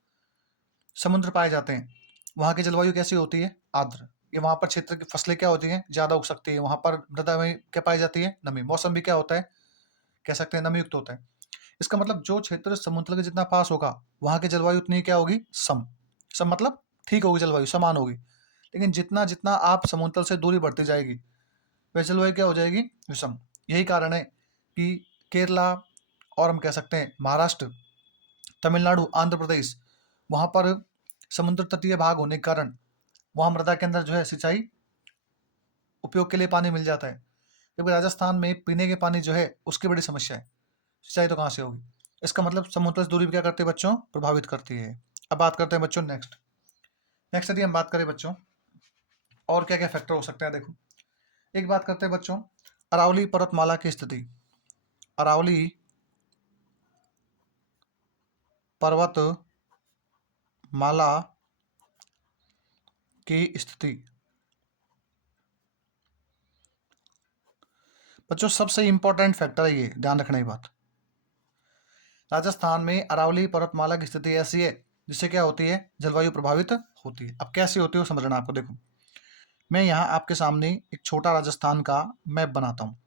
समुद्र पाए जाते हैं वहाँ की जलवायु कैसी होती है, आर्द्र। ये वहाँ पर क्षेत्र की फसलें क्या होती हैं, ज़्यादा उग सकती है। वहाँ पर मृदा में क्या पाई जाती है, नमी। मौसम भी क्या होता है, कह सकते हैं नमी युक्त होता है। इसका मतलब जो क्षेत्र समुद्र के जितना पास होगा वहाँ की जलवायु उतनी क्या होगी, सम। सम मतलब ठीक होगी, जलवायु समान होगी। लेकिन जितना जितना आप समुद्र से दूरी बढ़ती जाएगी वह जलवायु क्या हो जाएगी, विषम। यही कारण है कि केरला और हम कह सकते हैं महाराष्ट्र, तमिलनाडु, आंध्र प्रदेश, वहाँ पर समुद्र तटीय भाग होने के कारण वहाँ मृदा के अंदर जो है सिंचाई उपयोग के लिए पानी मिल जाता है। क्योंकि राजस्थान में पीने के पानी जो है उसकी बड़ी समस्या है, सिंचाई तो कहाँ से होगी। इसका मतलब समुद्र से दूरी भी क्या करती है बच्चों, प्रभावित करती है। अब बात करते हैं बच्चों नेक्स्ट। नेक्स्ट यदि हम बात करें बच्चों और क्या क्या फैक्टर हो सकते हैं, देखो एक बात करते हैं बच्चों, अरावली पर्वतमाला की स्थिति। अरावली पर्वतमाला की स्थिति। बच्चों सबसे इंपॉर्टेंट फैक्टर है ये, ध्यान रखना ये बात। राजस्थान में अरावली पर्वतमाला की स्थिति ऐसी है जिससे क्या होती है, जलवायु प्रभावित होती है। अब कैसे होती है वो समझना आपको। देखो मैं यहाँ आपके सामने एक छोटा राजस्थान का मैप बनाता हूँ,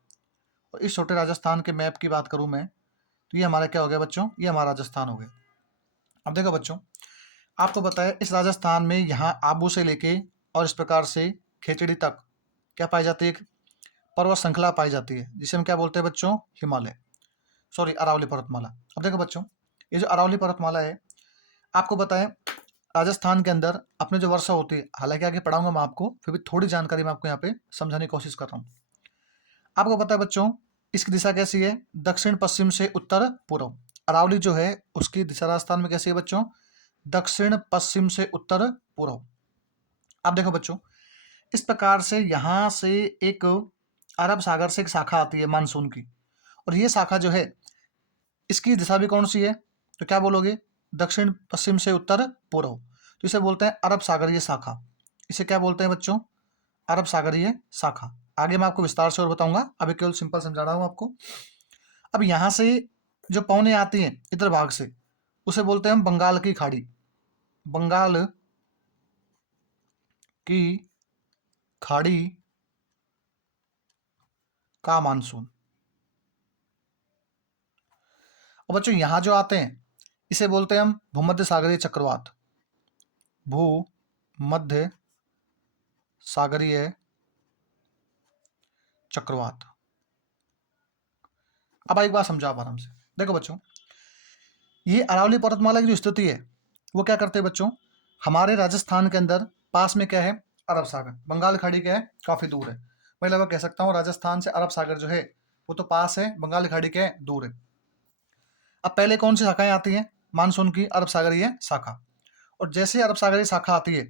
और इस छोटे राजस्थान के मैप की बात करूँ मैं, तो ये हमारा क्या हो गया बच्चों, ये हमारा राजस्थान हो गया। अब देखो बच्चों, आपको बताया इस राजस्थान में यहाँ आबू से लेके और इस प्रकार से खेचड़ी तक क्या पाई जाती है, एक पर्वत श्रृंखला पाई जाती है, जिसे हम क्या बोलते हैं बच्चों, हिमालय, सॉरी अरावली पर्वतमाला। अब देखो बच्चों, ये जो अरावली पर्वतमाला है, आपको बताएं राजस्थान के अंदर अपने जो वर्षा होती है, हालांकि आगे पढ़ाऊंगा मैं आपको, फिर भी थोड़ी जानकारी मैं आपको यहाँ पे समझाने की कोशिश कर रहा हूँ। आपको पता है बच्चों इसकी दिशा कैसी है, दक्षिण पश्चिम से उत्तर पूर्व। अरावली जो है उसकी दिशा राजस्थान में कैसी है बच्चों, दक्षिण पश्चिम से उत्तर पूर्व। अब देखो बच्चों, इस प्रकार से यहाँ से एक अरब सागर से एक शाखा आती है मानसून की, और ये शाखा जो है इसकी दिशा भी कौन सी है, तो क्या बोलोगे, दक्षिण पश्चिम से उत्तर पूर्व। तो इसे बोलते हैं अरब सागरीय शाखा। इसे क्या बोलते हैं बच्चों, अरब सागरीय शाखा। आगे मैं आपको विस्तार से और बताऊंगा, अभी केवल सिंपल समझा रहा हूं आपको। अब यहाँ से जो पवनें आती हैं इधर भाग से, उसे बोलते हैं हम बंगाल की खाड़ी। बंगाल की खाड़ी का मानसून। और बच्चों यहाँ जो आते हैं इसे बोलते हैं हम भूमध्य सागरीय चक्रवात। भूमध्य सागरीय चक्रवात। अब एक बात समझा आप आराम से। देखो बच्चों, ये अरावली पर्वतमाला की जो स्थिति है वो क्या करते हैं बच्चों, हमारे राजस्थान के अंदर पास में क्या है, अरब सागर। बंगाल खाड़ी क्या है, काफी दूर है। मैं लगभग कह सकता हूँ राजस्थान से अरब सागर जो है वो तो पास है, बंगाल खाड़ी क्या है, दूर है। अब पहले कौन सी शाखाएं आती हैं मानसून की, अरब सागरीय शाखा। और जैसे अरब सागरीय शाखा आती है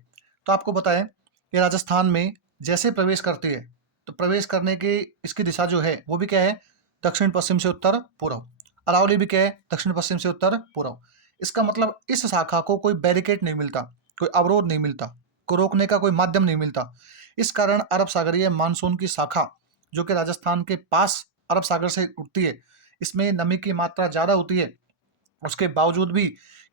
तो आपको बताएं कि राजस्थान में जैसे प्रवेश करती है, तो प्रवेश करने की इसकी दिशा जो है वो भी क्या है, दक्षिण पश्चिम से उत्तर पूर्व। अरावली भी क्या है, दक्षिण पश्चिम से उत्तर पूर्व। इसका मतलब इस शाखा को कोई बैरिकेड नहीं मिलता, कोई अवरोध नहीं मिलता, को रोकने का कोई माध्यम नहीं मिलता। इस कारण अरब सागरीय मानसून की शाखा जो कि राजस्थान के पास अरब सागर से उठती है, इसमें नमी की मात्रा ज़्यादा होती है। उसके बावजूद भी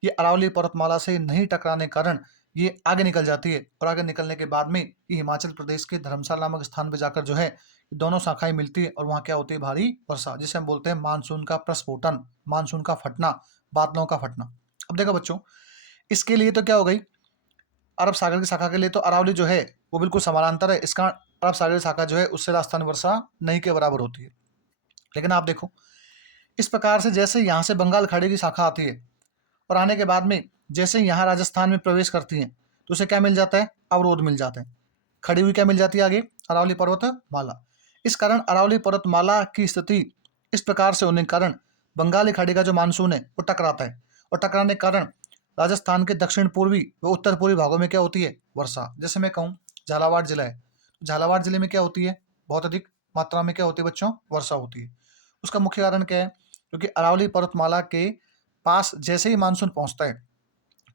ये अरावली पर्वतमाला से नहीं टकराने के कारण ये आगे निकल जाती है, और आगे निकलने के बाद में ये हिमाचल प्रदेश के धर्मशाला नामक स्थान पर जाकर जो है दोनों शाखाएं मिलती है, और वहाँ क्या होती है, भारी वर्षा, जिसे हम बोलते हैं मानसून का प्रस्फोटन, मानसून का फटना, बादलों का फटना। अब देखो बच्चों, इसके लिए तो क्या हो गई, अरब सागर की शाखा के लिए तो अरावली जो है वो बिल्कुल समानांतर है, इसका अरब सागर की शाखा जो है उससे राजस्थान वर्षा नहीं के बराबर होती है। लेकिन आप देखो इस प्रकार से जैसे यहाँ से बंगाल खाड़ी की शाखा आती है, और आने के बाद में जैसे यहाँ राजस्थान में प्रवेश करती हैं, तो उसे क्या मिल जाता है, अवरोध मिल जाते हैं। खड़ी हुई क्या मिल जाती है आगे, अरावली पर्वतमाला। इस कारण अरावली पर्वतमाला की स्थिति इस प्रकार से होने के कारण बंगाली खाड़ी का जो मानसून है वो टकराता है, और टकराने के कारण राजस्थान के दक्षिण पूर्वी व उत्तर पूर्वी भागों में क्या होती है? वर्षा। जैसे मैं कहूँ झालावाड़ जिला है, तो झालावाड़ जिले में क्या होती है? बहुत अधिक मात्रा में क्या होती है बच्चों? वर्षा होती है। उसका मुख्य कारण क्या है? क्योंकि अरावली पर्वतमाला के पास जैसे ही मानसून पहुंचता है,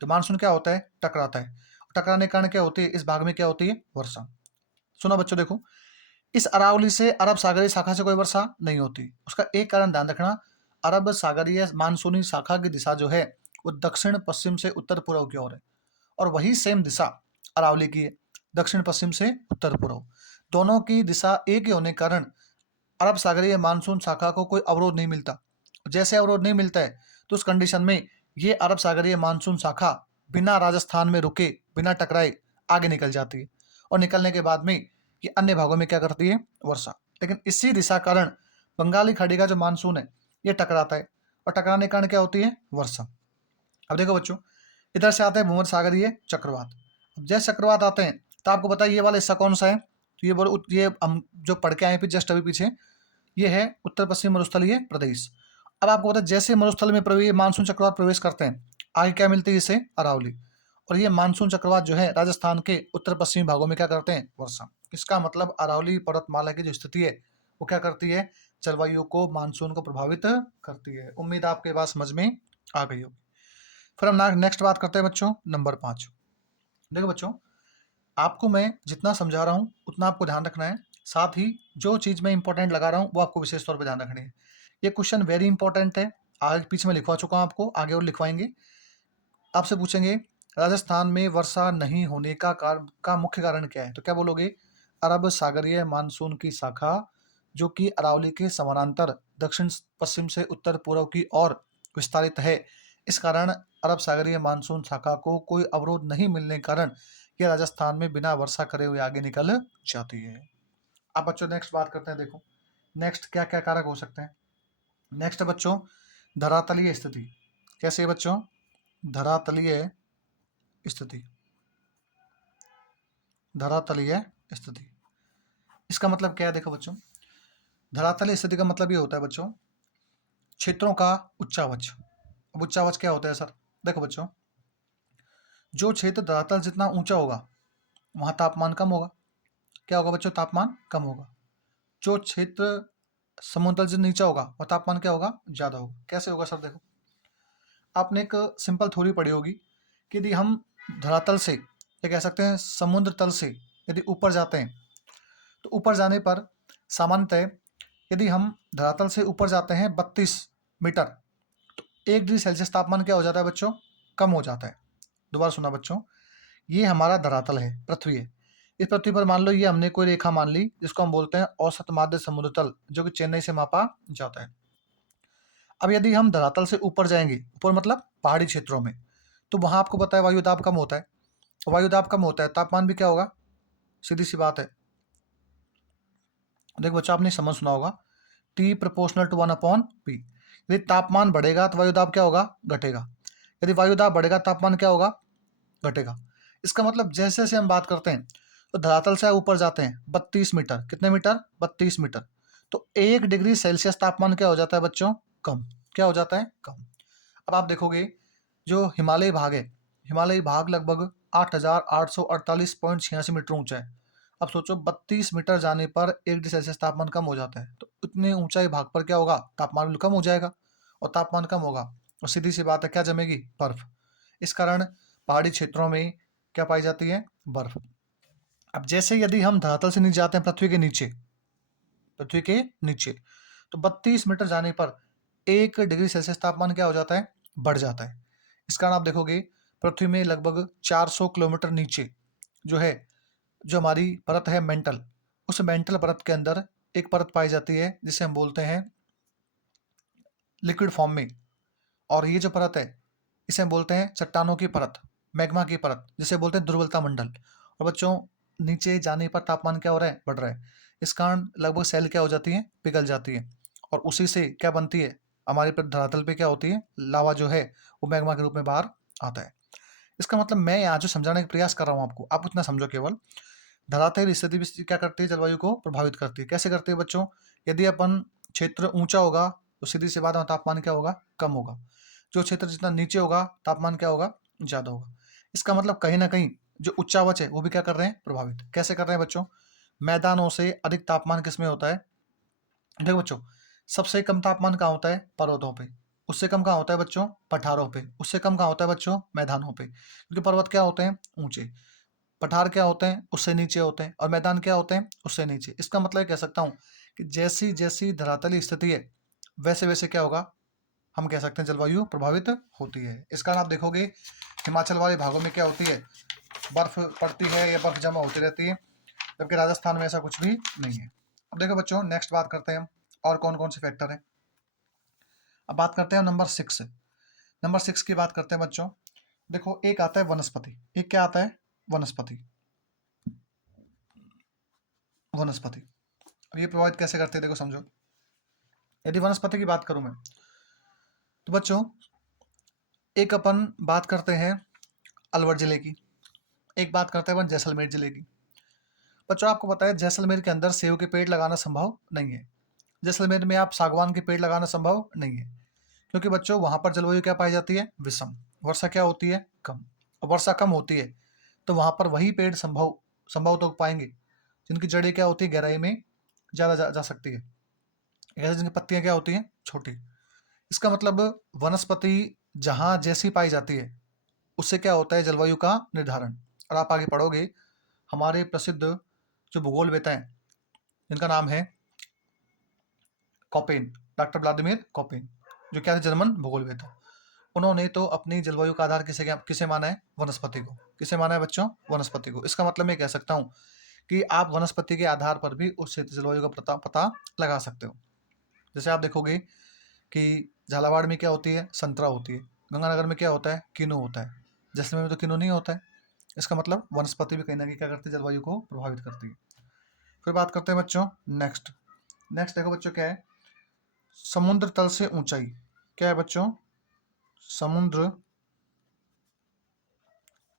तो मानसून क्या होता है? टकराता है। टकराने के कारण क्या होती है? इस भाग में क्या होती है? वर्षा। सुनो बच्चों, देखो, इस अरावली से अरब सागरीय शाखा से कोई वर्षा नहीं होती। उसका एक कारण ध्यान रखना, अरब सागरीय मानसूनी शाखा की दिशा जो है वो दक्षिण पश्चिम से उत्तर पूर्व की ओर है, और वही सेम दिशा अरावली की है, दक्षिण पश्चिम से उत्तर पूर्व। दोनों की दिशा एक ही होने के कारण अरब सागरीय मानसून शाखा को कोई अवरोध नहीं मिलता। जैसे अवरोध नहीं मिलता है, तो उस कंडीशन में ये अरब सागरीय मानसून शाखा बिना राजस्थान में रुके, बिना टकराए आगे निकल जाती है, और निकलने के बाद में ये अन्य भागों में क्या करती है? वर्षा। लेकिन इसी दिशा कारण बंगाली खाड़ी का जो मानसून है ये टकराता है, और टकराने के कारण क्या होती है? वर्षा। अब देखो बच्चों, इधर से आते हैं भूमध्य सागरीय चक्रवात। अब जैसे चक्रवात आते हैं तो आपको पता है ये वाला हिस्सा कौन सा है? तो ये हम जो पढ़ के आए हैं जस्ट अभी पीछे, ये है उत्तर पश्चिम मरुस्थलीय प्रदेश। अब आपको पता है जैसे मरुस्थल में प्रवेश मानसून चक्रवात प्रवेश करते हैं, आगे क्या मिलती है? इसे अरावली। और ये मानसून चक्रवात जो है राजस्थान के उत्तर पश्चिमी भागों में क्या करते हैं? वर्षा। इसका मतलब अरावली पर्वतमाला की जो स्थिति है वो क्या करती है? जलवायु को, मानसून को प्रभावित करती है। उम्मीद आपके पास समझ में आ गई होगी। फिर हम नेक्स्ट बात करते हैं बच्चों, नंबर 5। देखो बच्चों, आपको मैं जितना समझा रहा हूँ उतना आपको ध्यान रखना है, साथ ही जो चीज़ मैं इंपॉर्टेंट लगा रहा हूँ वो आपको विशेष तौर पर ध्यान रखनी है। ये क्वेश्चन वेरी इंपॉर्टेंट है, आगे पीछे में लिखवा चुका हूँ आपको, आगे और लिखवाएंगे। आपसे पूछेंगे राजस्थान में वर्षा नहीं होने का मुख्य कारण क्या है? तो क्या बोलोगे? अरब सागरीय मानसून की शाखा जो कि अरावली के समानांतर दक्षिण पश्चिम से उत्तर पूर्व की ओर विस्तारित है, इस कारण अरब सागरीय मानसून शाखा को कोई अवरोध नहीं मिलने के कारण यह राजस्थान में बिना वर्षा करे हुए आगे निकल जाती है। अब बच्चों नेक्स्ट बात करते हैं। देखो नेक्स्ट क्या क्या कारक हो सकते हैं। नेक्स्ट बच्चों, धरातलीय स्थिति। कैसे बच्चों? धरातलीय स्थिति। धरातलीय स्थिति इसका मतलब क्या है? देखो बच्चों, धरातलीय स्थिति का मतलब ये होता है बच्चों, क्षेत्रों का उच्चावच। अब उच्चावच क्या होता है सर? देखो बच्चों, जो क्षेत्र धरातल जितना ऊंचा होगा वहां तापमान कम होगा। क्या होगा बच्चों? तापमान कम होगा। जो क्षेत्र समुद्र तल से नीचा होगा वह तापमान क्या होगा? ज्यादा होगा। कैसे होगा सर? देखो, आपने एक सिंपल थ्योरी पढ़ी होगी कि यदि हम धरातल से, ये कह सकते हैं समुद्र तल से यदि ऊपर जाते हैं, तो ऊपर जाने पर सामान्यतः यदि हम धरातल से ऊपर जाते हैं 32 मीटर, तो 1 डिग्री सेल्सियस तापमान क्या हो जाता है बच्चों? कम हो जाता है। दोबारा सुना बच्चों, ये हमारा धरातल है, पृथ्वी है। इस पृथ्वी पर मान लो ये हमने कोई रेखा मान ली जिसको हम बोलते हैं औसत माध्य समुद्र तल, जो कि चेन्नई से मापा जाता है। अब यदि हम धरातल से ऊपर जाएंगे, ऊपर मतलब पहाड़ी क्षेत्रों में, तो वहां आपको पता है वायुदाब कम होता है। वायुदाब कम होता है, तापमान भी क्या होगा? सीधी सी बात है। देखो बच्चा, आपने समझ सुना होगा T प्रोपोर्शनल टू 1/P। यदि तापमान बढ़ेगा तो वायुदाब क्या होगा? घटेगा। यदि वायुदाब बढ़ेगा तापमान क्या होगा? घटेगा। इसका मतलब जैसे जैसे हम बात करते हैं, तो धरातल से ऊपर जाते हैं 32 मीटर, कितने मीटर? 32 मीटर, तो 1 डिग्री सेल्सियस तापमान क्या हो जाता है बच्चों? कम। क्या हो जाता है? कम। अब आप देखोगे जो हिमालय भाग है, हिमालय भाग लगभग 8,848.86 मीटर ऊंचा है। अब सोचो 32 मीटर जाने पर 1 डिग्री सेल्सियस तापमान कम हो जाता है, तो इतने ऊंचाई भाग पर क्या होगा? तापमान भी कम हो जाएगा। और तापमान कम होगा और सीधी सी बात है क्या जमेगी? बर्फ। इस कारण पहाड़ी क्षेत्रों में क्या पाई जाती है? बर्फ। अब जैसे यदि हम धरातल से नीचे जाते हैं, पृथ्वी के नीचे, पृथ्वी के नीचे, तो 32 मीटर जाने पर 1 डिग्री सेल्सियस तापमान क्या हो जाता है? बढ़ जाता है। इस कारण आप देखोगे पृथ्वी में लगभग 400 किलोमीटर नीचे जो है, जो हमारी परत है मेंटल, उस मेंटल परत के अंदर एक परत पाई जाती है जिसे हम बोलते हैं लिक्विड फॉर्म में। और ये जो परत है इसे हम बोलते हैं चट्टानों की परत, मैग्मा की परत, जिसे बोलते हैं दुर्बलता मंडल। और बच्चों, नीचे जाने पर तापमान क्या हो रहा है? बढ़ रहा है। इस कारण लगभग सेल क्या हो जाती है? पिघल जाती है। और उसी से क्या बनती है? हमारे धरातल पे क्या होती है? लावा जो है वो मैग्मा के रूप में बाहर आता है। इसका मतलब मैं यहाँ जो समझाने का प्रयास कर रहा हूँ आपको, आप इतना समझो केवल, धरातल स्थिति भी क्या करती है? जलवायु को प्रभावित करती है। कैसे करती है बच्चों? यदि अपन क्षेत्र ऊंचा होगा तो सीधी सी बात है तापमान क्या होगा? कम होगा। जो क्षेत्र जितना नीचे होगा तापमान क्या होगा? ज़्यादा होगा। इसका मतलब कहीं न कहीं जो उच्चावच है, वो भी क्या कर रहे हैं? प्रभावित। कैसे कर रहे हैं बच्चों? मैदानों से अधिक तापमान किसमें होता है? देखो बच्चों, सबसे कम तापमान कहाँ होता है? पर्वतों पे। उससे कम कहाँ होता है बच्चों? पठारों पे। उससे कम कहाँ होता है बच्चों? मैदानों पे। क्योंकि पर्वत क्या होते हैं? ऊँचे। पठार क्या होते हैं? उससे नीचे होते हैं। और मैदान क्या होते हैं? उससे नीचे। इसका मतलब ये कह सकता हूँ कि जैसी-जैसी धरातलीय स्थिति है, वैसे-वैसे क्या होगा? हम कह सकते हैं जलवायु प्रभावित होती है। इस कारण आप देखोगे हिमाचल वाले भागों में क्या होती है? बर्फ पड़ती है या बर्फ जमा होती रहती है, जबकि राजस्थान में ऐसा कुछ भी नहीं है। अब देखो बच्चों, नेक्स्ट बात करते हैं हम और कौन-कौन से फैक्टर हैं। अब बात करते हैं नंबर 6 से। नंबर 6 की बात करते हैं बच्चों। देखो, एक आता है वनस्पति। एक क्या आता है? वनस्पति। वनस्पति। अब ये प्रभावित कैसे करते हैं देखो समझो। यदि वनस्पति की बात करूं मैं, तो बच्चों एक अपन बात करते हैं अलवर जिले की, एक बात करते हैं अपन जैसलमेर जिले की। बच्चों आपको पता है जैसलमेर के अंदर सेब के पेड़ लगाना संभव नहीं है। जैसलमेर में आप सागवान के पेड़ लगाना संभव नहीं है, क्योंकि बच्चों वहां पर जलवायु क्या पाई जाती है? विषम। वर्षा क्या होती है? कम। और वर्षा कम होती है तो वहां पर वही पेड़ संभव संभव तो पाएंगे जिनकी जड़ें क्या होती है? गहराई में ज्यादा जा सकती है, ऐसे जिनकी पत्तियां क्या होती हैं? छोटी। इसका मतलब वनस्पति जहां जैसी पाई जाती है, उससे क्या होता है? जलवायु का निर्धारण। और आप आगे पढ़ोगे, हमारे प्रसिद्ध जो भूगोलवेता हैं, जिनका नाम है कॉपेन, डॉक्टर व्लादिमीर कॉपेन, जो क्या थे? जर्मन भूगोलवेता। उन्होंने तो अपनी जलवायु का आधार किसे माना है? वनस्पति को। किसे माना है बच्चों? वनस्पति को। इसका मतलब मैं कह सकता हूँ कि आप वनस्पति के आधार पर भी उस क्षेत्र जलवायु का पता लगा सकते हो। जैसे आप देखोगे कि झालावाड़ में क्या होती है? संतरा होती है। गंगानगर में क्या होता है? किन्नू होता है। जैसलमेर में तो किन्नू नहीं होता है। इसका मतलब वनस्पति भी कहीं ना कहीं क्या करती है? जलवायु को प्रभावित करती है। फिर बात करते हैं बच्चों नेक्स्ट। नेक्स्ट देखो बच्चों, क्या है? समुद्र तल से ऊंचाई। क्या है बच्चों? समुद्र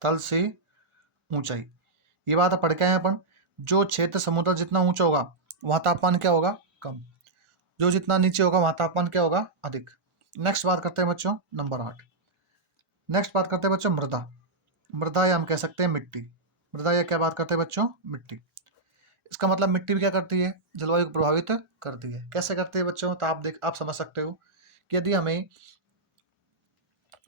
तल से ऊंचाई। ये बात पढ़ के आए अपन। जो क्षेत्र समुद्र जितना ऊंचा होगा, वहां तापमान क्या होगा? कम। जो जितना नीचे होगा, वहां तापमान क्या होगा? अधिक। नेक्स्ट बात करते हैं बच्चों नंबर 8। नेक्स्ट बात करते हैं बच्चों मृदा। मृदा या हम कह सकते हैं मिट्टी। मृदा या क्या बात करते हैं बच्चों? मिट्टी। इसका मतलब मिट्टी भी क्या करती है? जलवायु को प्रभावित करती है। कैसे करती है बच्चों? तो आप समझ सकते हो कि यदि हमें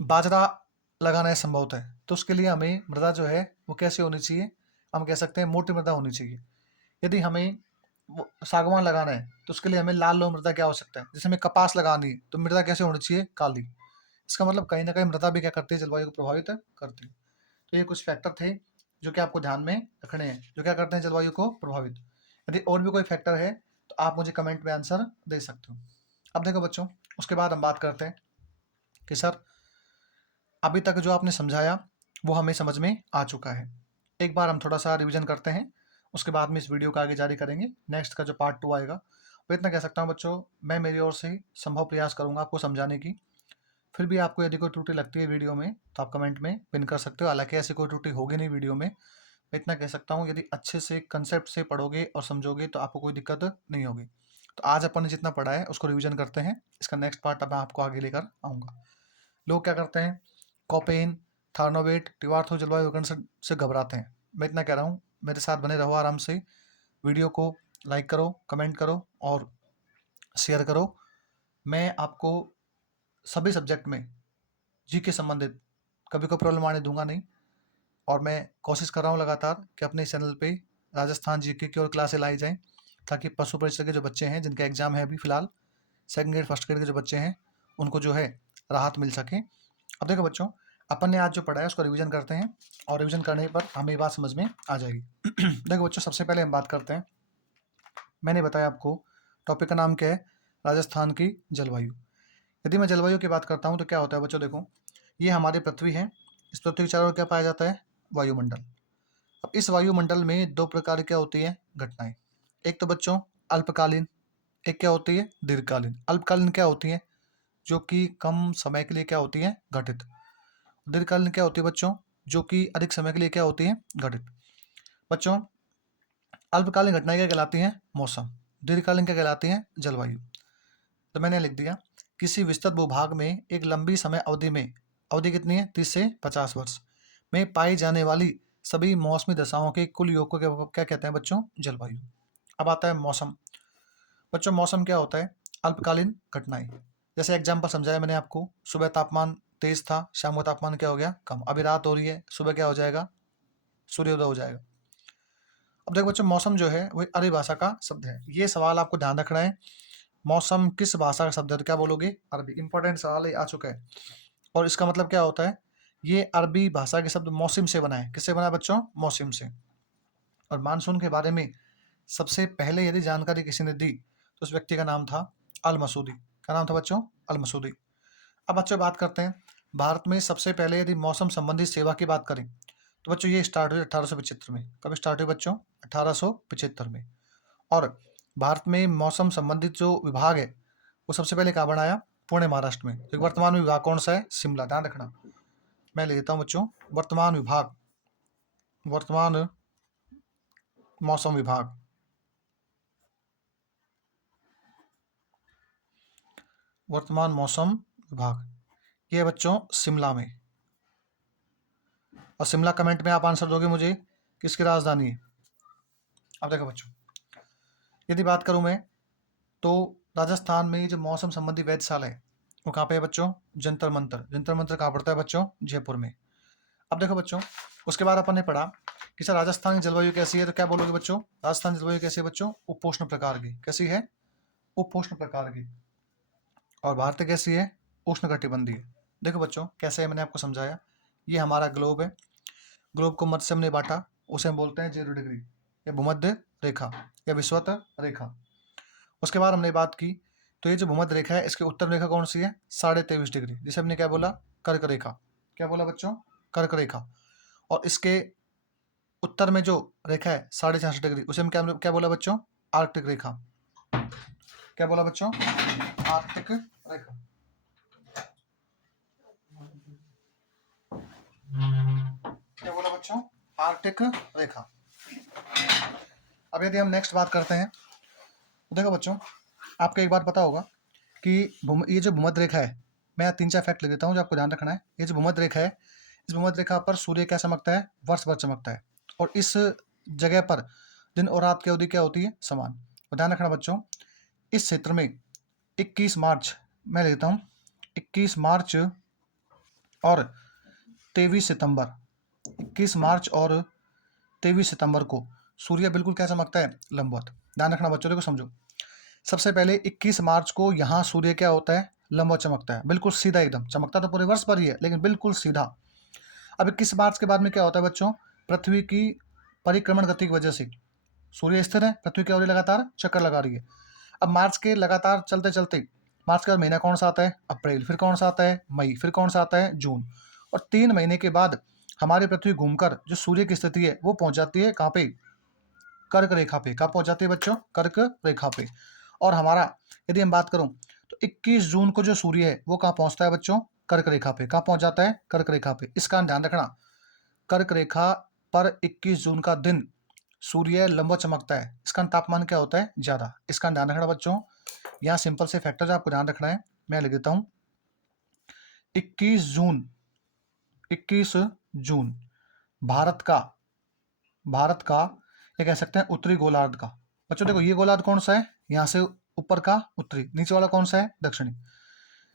बाजरा लगाना है संभवतः, तो उसके लिए हमें मृदा जो है वो कैसे होनी चाहिए? हम कह सकते हैं मोटी मृदा होनी चाहिए। यदि हमें सागवान लगाना है तो उसके लिए हमें लाल लोह मृदा की आवश्यकता है। जैसे हमें कपास लगानी है तो मृदा कैसे होनी चाहिए? काली। इसका मतलब कहीं ना कहीं मृदा भी क्या करती है? जलवायु को प्रभावित करती है। तो ये कुछ फैक्टर थे जो कि आपको ध्यान में रखने हैं, जो क्या करते हैं? जलवायु को प्रभावित। यदि और भी कोई फैक्टर है तो आप मुझे कमेंट में आंसर दे सकते हो। अब देखो बच्चों, उसके बाद हम बात करते हैं कि सर अभी तक जो आपने समझाया वो हमें समझ में आ चुका है। एक बार हम थोड़ा सा रिवीजन करते हैं, उसके बाद में इस वीडियो को आगे जारी करेंगे। नेक्स्ट का जो पार्ट 2 आएगा, वो इतना कह सकता हूँ बच्चों, मैं मेरी ओर से संभव प्रयास करूंगा आपको समझाने की। फिर भी आपको यदि कोई त्रुटि लगती है वीडियो में तो आप कमेंट में पिन कर सकते हो। हालांकि ऐसी कोई त्रुटि होगी नहीं वीडियो में। मैं इतना कह सकता हूँ, यदि अच्छे से कंसेप्ट से पढ़ोगे और समझोगे तो आपको कोई दिक्कत नहीं होगी। तो आज अपन ने जितना पढ़ा है उसको रिवीजन करते हैं। इसका नेक्स्ट पार्ट अब मैं आपको आगे लेकर आऊँगा। लोग क्या करते हैं? कॉपेन, थार्नोवेट, टिवार्थो जलवायु विकर्ण से घबराते हैं। मैं इतना कह रहा हूँ, मेरे साथ बने रहो आराम से। वीडियो को लाइक करो, कमेंट करो और शेयर करो। मैं आपको सभी सब्जेक्ट में जी के संबंधित कभी कोई प्रॉब्लम आने दूंगा नहीं। और मैं कोशिश कर रहा हूँ लगातार कि अपने चैनल पे राजस्थान जीके की और क्लासें लाई जाएं, ताकि पशु परिषद के जो बच्चे हैं जिनका एग्जाम है अभी फिलहाल, सेकंड ग्रेड फर्स्ट ग्रेड के जो बच्चे हैं, उनको जो है राहत मिल सके। अब देखो बच्चों, अपन ने आज जो पढ़ा है उसको रिवीजन करते हैं, और रिवीजन करने पर हमें ये बात समझ में आ जाएगी। देखो बच्चों, सबसे पहले हम बात करते हैं, मैंने बताया आपको टॉपिक का नाम क्या है? राजस्थान की जलवायु। यदि मैं जलवायु की बात करता हूँ तो क्या होता है बच्चों? देखो, ये हमारी पृथ्वी है। इस पृथ्वी के चारों ओर क्या पाया जाता है? वायुमंडल। अब इस वायुमंडल में दो प्रकार क्या होती है? घटनाएं। एक तो बच्चों अल्पकालीन, एक क्या होती है? दीर्घकालीन। अल्पकालीन क्या होती है? जो कि कम समय के लिए क्या होती है? घटित। दीर्घकालीन क्या होती है बच्चों? जो कि अधिक समय के लिए क्या होती है? घटित। बच्चों, अल्पकालीन घटनाएं क्या कहलाती हैं? मौसम। दीर्घकालीन क्या कहलाती हैं? जलवायु। तो मैंने लिख दिया, किसी विस्तृत भूभाग में एक लंबी समय अवधि में अवधि कितनी है? 30 से 50 वर्ष में पाई जाने वाली सभी मौसमी दशाओं के कुल योग को क्या कहते हैं बच्चों? जलवायु। अब आता है मौसम। बच्चों मौसम क्या होता है? अल्पकालीन घटनाएं। जैसे एग्जाम्पल समझाया मैंने आपको, सुबह तापमान तेज था, शाम को तापमान क्या हो गया? कम। अभी रात हो रही है, सुबह क्या हो जाएगा? सूर्योदय हो जाएगा। अब देखो बच्चों, मौसम जो है वो अरबी भाषा का शब्द है। ये सवाल आपको ध्यान रखना है, मौसम किस भाषा का शब्द है? तो क्या बोलोगे? अरबी। इंपॉर्टेंट सवाल आ चुका है। और इसका मतलब क्या होता है? ये अरबी भाषा के शब्द मौसम से बना है। किससे बना है बच्चों? मौसम से। और मानसून के बारे में सबसे पहले यदि जानकारी किसी ने दी तो उस व्यक्ति का नाम था अल मसूदी। क्या नाम था बच्चों? अल मसूदी। अब बच्चों बात करते हैं, भारत में सबसे पहले यदि मौसम संबंधी सेवा की बात करें तो बच्चों ये स्टार्ट हुई 1875 में। कब स्टार्ट हुई बच्चों? 1875 में। और भारत में मौसम संबंधित जो विभाग है वो सबसे पहले कहाँ बनाया? पुणे, महाराष्ट्र में। तो वर्तमान में विभाग कौन सा है? शिमला। ध्यान रखना, मैं ले लेता हूँ बच्चों, वर्तमान विभाग, वर्तमान मौसम विभाग, वर्तमान मौसम विभाग, ये है बच्चों शिमला में। और शिमला कमेंट में आप आंसर दोगे मुझे किसकी राजधानी है। अब देखो बच्चों, यदि बात करूं मैं तो राजस्थान में जो मौसम संबंधी वेधशाला है वो कहाँ पे है बच्चों? जंतर मंतर। जंतर मंतर कहाँ पड़ता है बच्चों? जयपुर में। अब देखो बच्चों, उसके बाद अपन ने पढ़ा कि सर राजस्थान की जलवायु कैसी है, तो क्या बोलोगे बच्चों? राजस्थान की जलवायु कैसी है बच्चों? उपोष्ण प्रकार की। कैसी है? उपोष्ण प्रकार की। और भारत कैसी है? उष्ण कटिबंधीय। देखो बच्चों कैसे है, मैंने आपको समझाया। ये हमारा ग्लोब है, ग्लोब को मध्य से हमने बांटा, उसे हम बोलते हैं 0 डिग्री या भूमध्य रेखा या विषुवत रेखा। उसके बाद हमने बात की तो ये जो भूमध्य रेखा है इसकी उत्तर रेखा कौन सी है? 23.5 डिग्री, जिसे हमने क्या बोला? कर्क रेखा। क्या बोला बच्चों? कर्क रेखा। और इसके उत्तर में जो रेखा है 66.5 डिग्री, उसे हम क्या क्या बोला बच्चों? आर्कटिक रेखा। क्या बोला बच्चों? आर्कटिक रेखा। क्या बोला बच्चों? आर्कटिक रेखा। अब यदि हम नेक्स्ट बात करते हैं तो देखो बच्चों, आपको एक बात पता होगा कि ये जो भूमध्य रेखा है, मैं 3-4 फैक्ट लिख देता हूँ जो आपको ध्यान रखना है। ये जो भूमध्य रेखा है, इस भूमध्य रेखा पर सूर्य क्या चमकता है? वर्ष भर चमकता है। और इस जगह पर दिन और रात की अवधि क्या होती है? समान। और ध्यान रखना बच्चों, इस क्षेत्र में 21 मार्च, मैं लेता हूँ 21 मार्च और 23 सितंबर, 21 मार्च और 23 सितंबर को सूर्य बिल्कुल क्या चमकता है? लंबवत। ध्यान रखना बच्चों, देखो समझो। सबसे पहले 21 मार्च को यहाँ सूर्य क्या होता है? लंबवत चमकता है, बिल्कुल सीधा एकदम। चमकता तो पूरे वर्ष भर ही है लेकिन बिल्कुल सीधा। अब 21 मार्च के बाद में क्या होता है बच्चों? पृथ्वी की परिक्रमण गति की वजह से सूर्य स्थिर है, पृथ्वी की ओर लगातार चक्कर लगा रही है। अब मार्च के लगातार चलते चलते मार्च का महीना कौन सा आता है? अप्रैल। फिर कौन सा आता है? मई। फिर कौन सा आता है? जून। और 3 महीने के बाद हमारी पृथ्वी घूमकर जो सूर्य की स्थिति है वो पहुंच जाती है कहाँ पे? कर्क रेखा पे। कहाँ पहुंच जाती है बच्चों? कर्क रेखा पे। और हमारा यदि हम बात करूं तो 21 जून को जो सूर्य है वो कहाँ पहुंचता है बच्चों? कर्क रेखा पे। कहाँ पहुंच जाता है? कर्क रेखा पे। इसका ध्यान रखना, कर्क रेखा पर 21 जून का दिन सूर्य लंबवत चमकता है। इसका तापमान क्या होता है? ज्यादा। इसका ध्यान रखना बच्चों। यहाँ सिंपल से फैक्टर आपको ध्यान रखना है, मैं लिख देता हूँ 21 जून, 21 जून भारत का ये कह सकते हैं उत्तरी गोलार्ध का। बच्चों देखो ये गोलार्ध कौन सा है? यहाँ से ऊपर का उत्तरी, नीचे वाला कौन सा है? दक्षिणी।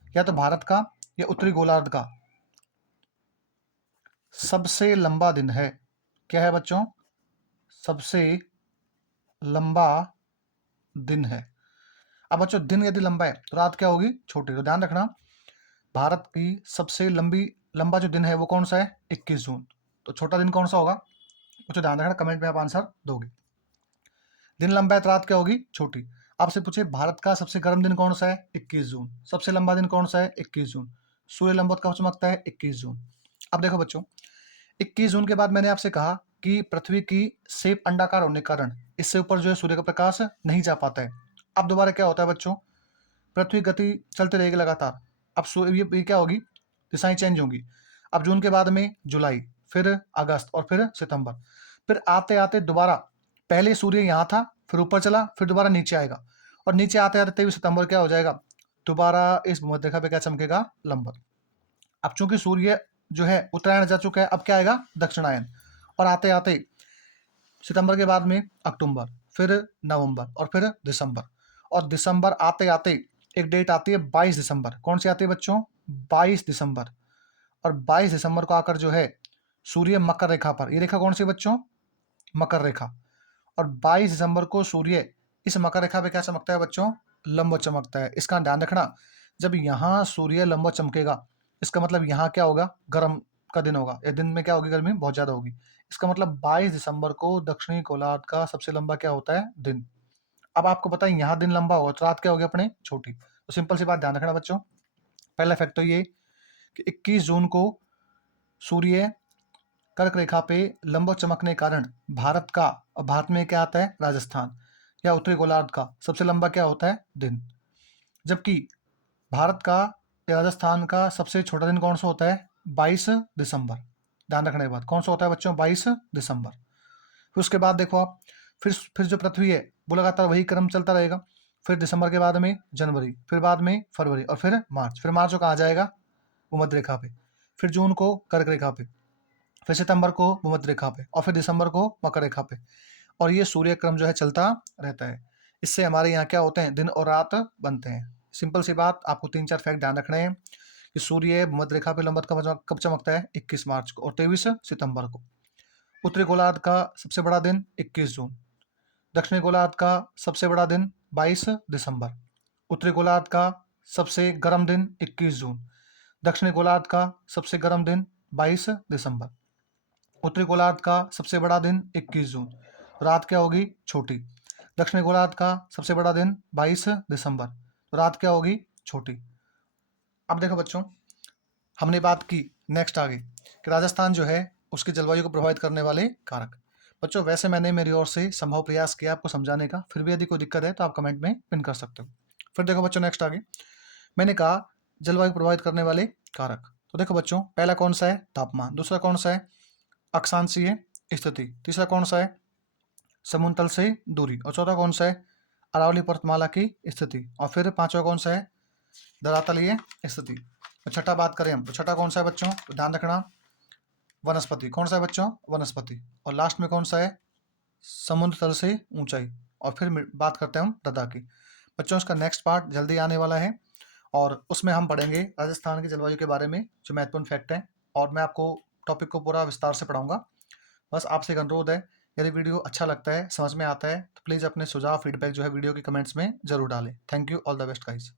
या तो भारत का या उत्तरी गोलार्ध का सबसे लंबा दिन है। क्या है बच्चों? सबसे लंबा दिन है। अब बच्चों दिन यदि लंबा है तो रात क्या होगी? छोटी। तो ध्यान रखना, भारत की सबसे लंबा जो दिन है वो कौन सा है? 21 जून। तो छोटा दिन कौन सा होगा? बच्चों ध्यान रखना, कमेंट में आप आंसर दोगे। दिन लंबा है तो रात क्या होगी? छोटी। आपसे पूछे भारत का सबसे गर्म दिन कौन सा है? 21 जून। सबसे लंबा दिन कौन सा है? 21 जून। सूर्य लंबवत कब चमकता है? 21 जून। अब देखो बच्चों, 21 जून के बाद मैंने आपसे कहा कि पृथ्वी की शेप अंडाकार होने के कारण इससे ऊपर जो है सूर्य का प्रकाश नहीं जा पाता है। अब दोबारा क्या होता है बच्चों? पृथ्वी गति चलती रहेगी लगातार। अब ये क्या होगी? दिशाएं चेंज होंगी। अब जून के बाद में जुलाई, फिर अगस्त और फिर सितंबर। फिर आते आते दोबारा पहले सूर्य यहाँ था, फिर ऊपर चला, फिर दोबारा नीचे आएगा। और नीचे आते आते 23 सितंबर क्या हो जाएगा? दोबारा इस भूमध्य रेखा पे क्या चमकेगा? लंबवत। अब चूंकि सूर्य जो है उत्तरायण जा चुका है, अब क्या आएगा? दक्षिणायन। और आते आते सितंबर के बाद में अक्टूबर, फिर नवंबर और फिर दिसंबर। और दिसंबर आते आते एक डेट आती है 22 दिसंबर। कौन सी आती है बच्चों? 22 दिसंबर। और 22 दिसंबर को आकर जो है सूर्य मकर रेखा पर, ये रेखा कौन सी बच्चों? मकर रेखा। और 22 दिसंबर को सूर्य इस मकर रेखा पे क्या चमकता है बच्चों? लंबवत चमकता है। इसका ध्यान रखना, जब यहाँ सूर्य लंबवत चमकेगा, इसका मतलब यहाँ क्या होगा? गर्म का दिन होगा, या दिन में क्या होगी? गर्मी बहुत ज्यादा होगी। इसका मतलब 22 दिसंबर को दक्षिणी गोलार्ध का सबसे लंबा क्या होता है? दिन। अब आपको पता है यहाँ दिन लंबा होगा तो रात क्या होगी अपने? छोटी। तो सिंपल सी बात ध्यान रखना बच्चों। पहला फैक्ट तो ये कि 21 जून को सूर्य कर्क रेखा पे लंबवत चमकने के कारण भारत का, और भारत में क्या आता है? राजस्थान या उत्तरी गोलार्ध का सबसे लंबा क्या होता है? दिन। जबकि भारत का या राजस्थान का सबसे छोटा दिन कौन सा होता है? 22 दिसंबर। ध्यान रखने के बाद कौन सा होता है बच्चों? 22 दिसंबर। फिर उसके बाद देखो आप, फिर जो पृथ्वी है वो लगातार वही क्रम चलता रहेगा। फिर दिसंबर के बाद में जनवरी, फिर बाद में फरवरी और फिर मार्च। फिर मार्च को कहाँ जाएगा? भूमध्य रेखा पे। फिर जून को कर्क रेखा पे, फिर सितंबर को भूमध्य रेखा पे और फिर दिसंबर को मकर रेखा पे। और ये सूर्य क्रम जो है चलता रहता है। इससे हमारे यहाँ क्या होते हैं? दिन और रात बनते हैं। सिंपल सी बात, आपको 3-4 फैक्ट ध्यान रखने हैं कि सूर्य भूमध्य रेखा पे लंबवत कब चमकता है? 21 मार्च को और 23 सितंबर को। उत्तरी गोलार्ध का सबसे बड़ा दिन 21 जून। दक्षिणी गोलार्ध का सबसे बड़ा दिन 22 दिसंबर। उत्तरी गोलार्ध का सबसे गर्म दिन 21 जून। दक्षिणी गोलार्ध का सबसे गर्म दिन 22 दिसंबर। उत्तरी गोलार्ध का सबसे बड़ा दिन 21 जून। रात क्या होगी? छोटी। दक्षिणी गोलार्ध का सबसे बड़ा दिन 22 दिसंबर। रात क्या होगी? छोटी। अब देखो बच्चों, हमने बात की नेक्स्ट आगे कि राजस्थान जो है उसकी जलवायु को प्रभावित करने वाले कारक। बच्चों वैसे मैंने मेरी ओर से संभव प्रयास किया आपको समझाने का, फिर भी यदि कोई दिक्कत है तो आप कमेंट में पिन कर सकते हो। फिर देखो बच्चों नेक्स्ट आगे मैंने कहा जलवायु को प्रभावित करने वाले कारक। तो देखो बच्चों, पहला कौन सा है? तापमान। दूसरा कौन सा है? अक्षांशीय स्थिति। तीसरा कौन सा है? समुद्र तल से दूरी। और चौथा कौन सा है? अरावली पर्वतमाला की स्थिति। और फिर पांचवा कौन सा है? धरातलीय स्थिति। और छठा बात करें हम तो छठा कौन सा है बच्चों? तो ध्यान रखना, वनस्पति। कौन सा है बच्चों? वनस्पति। और लास्ट में कौन सा है? समुद्र तल से ऊंचाई। और फिर बात करते हैं हम मृदा की। बच्चों इसका नेक्स्ट पार्ट जल्दी आने वाला है और उसमें हम पढ़ेंगे राजस्थान की जलवायु के बारे में जो महत्वपूर्ण फैक्ट हैं, और मैं आपको टॉपिक को पूरा विस्तार से पढ़ाऊंगा। बस आपसे एक अनुरोध है, यदि वीडियो अच्छा लगता है, समझ में आता है, तो प्लीज़ अपने सुझाव फीडबैक जो है वीडियो के कमेंट्स में जरूर डालें। Thank you, all the best guys.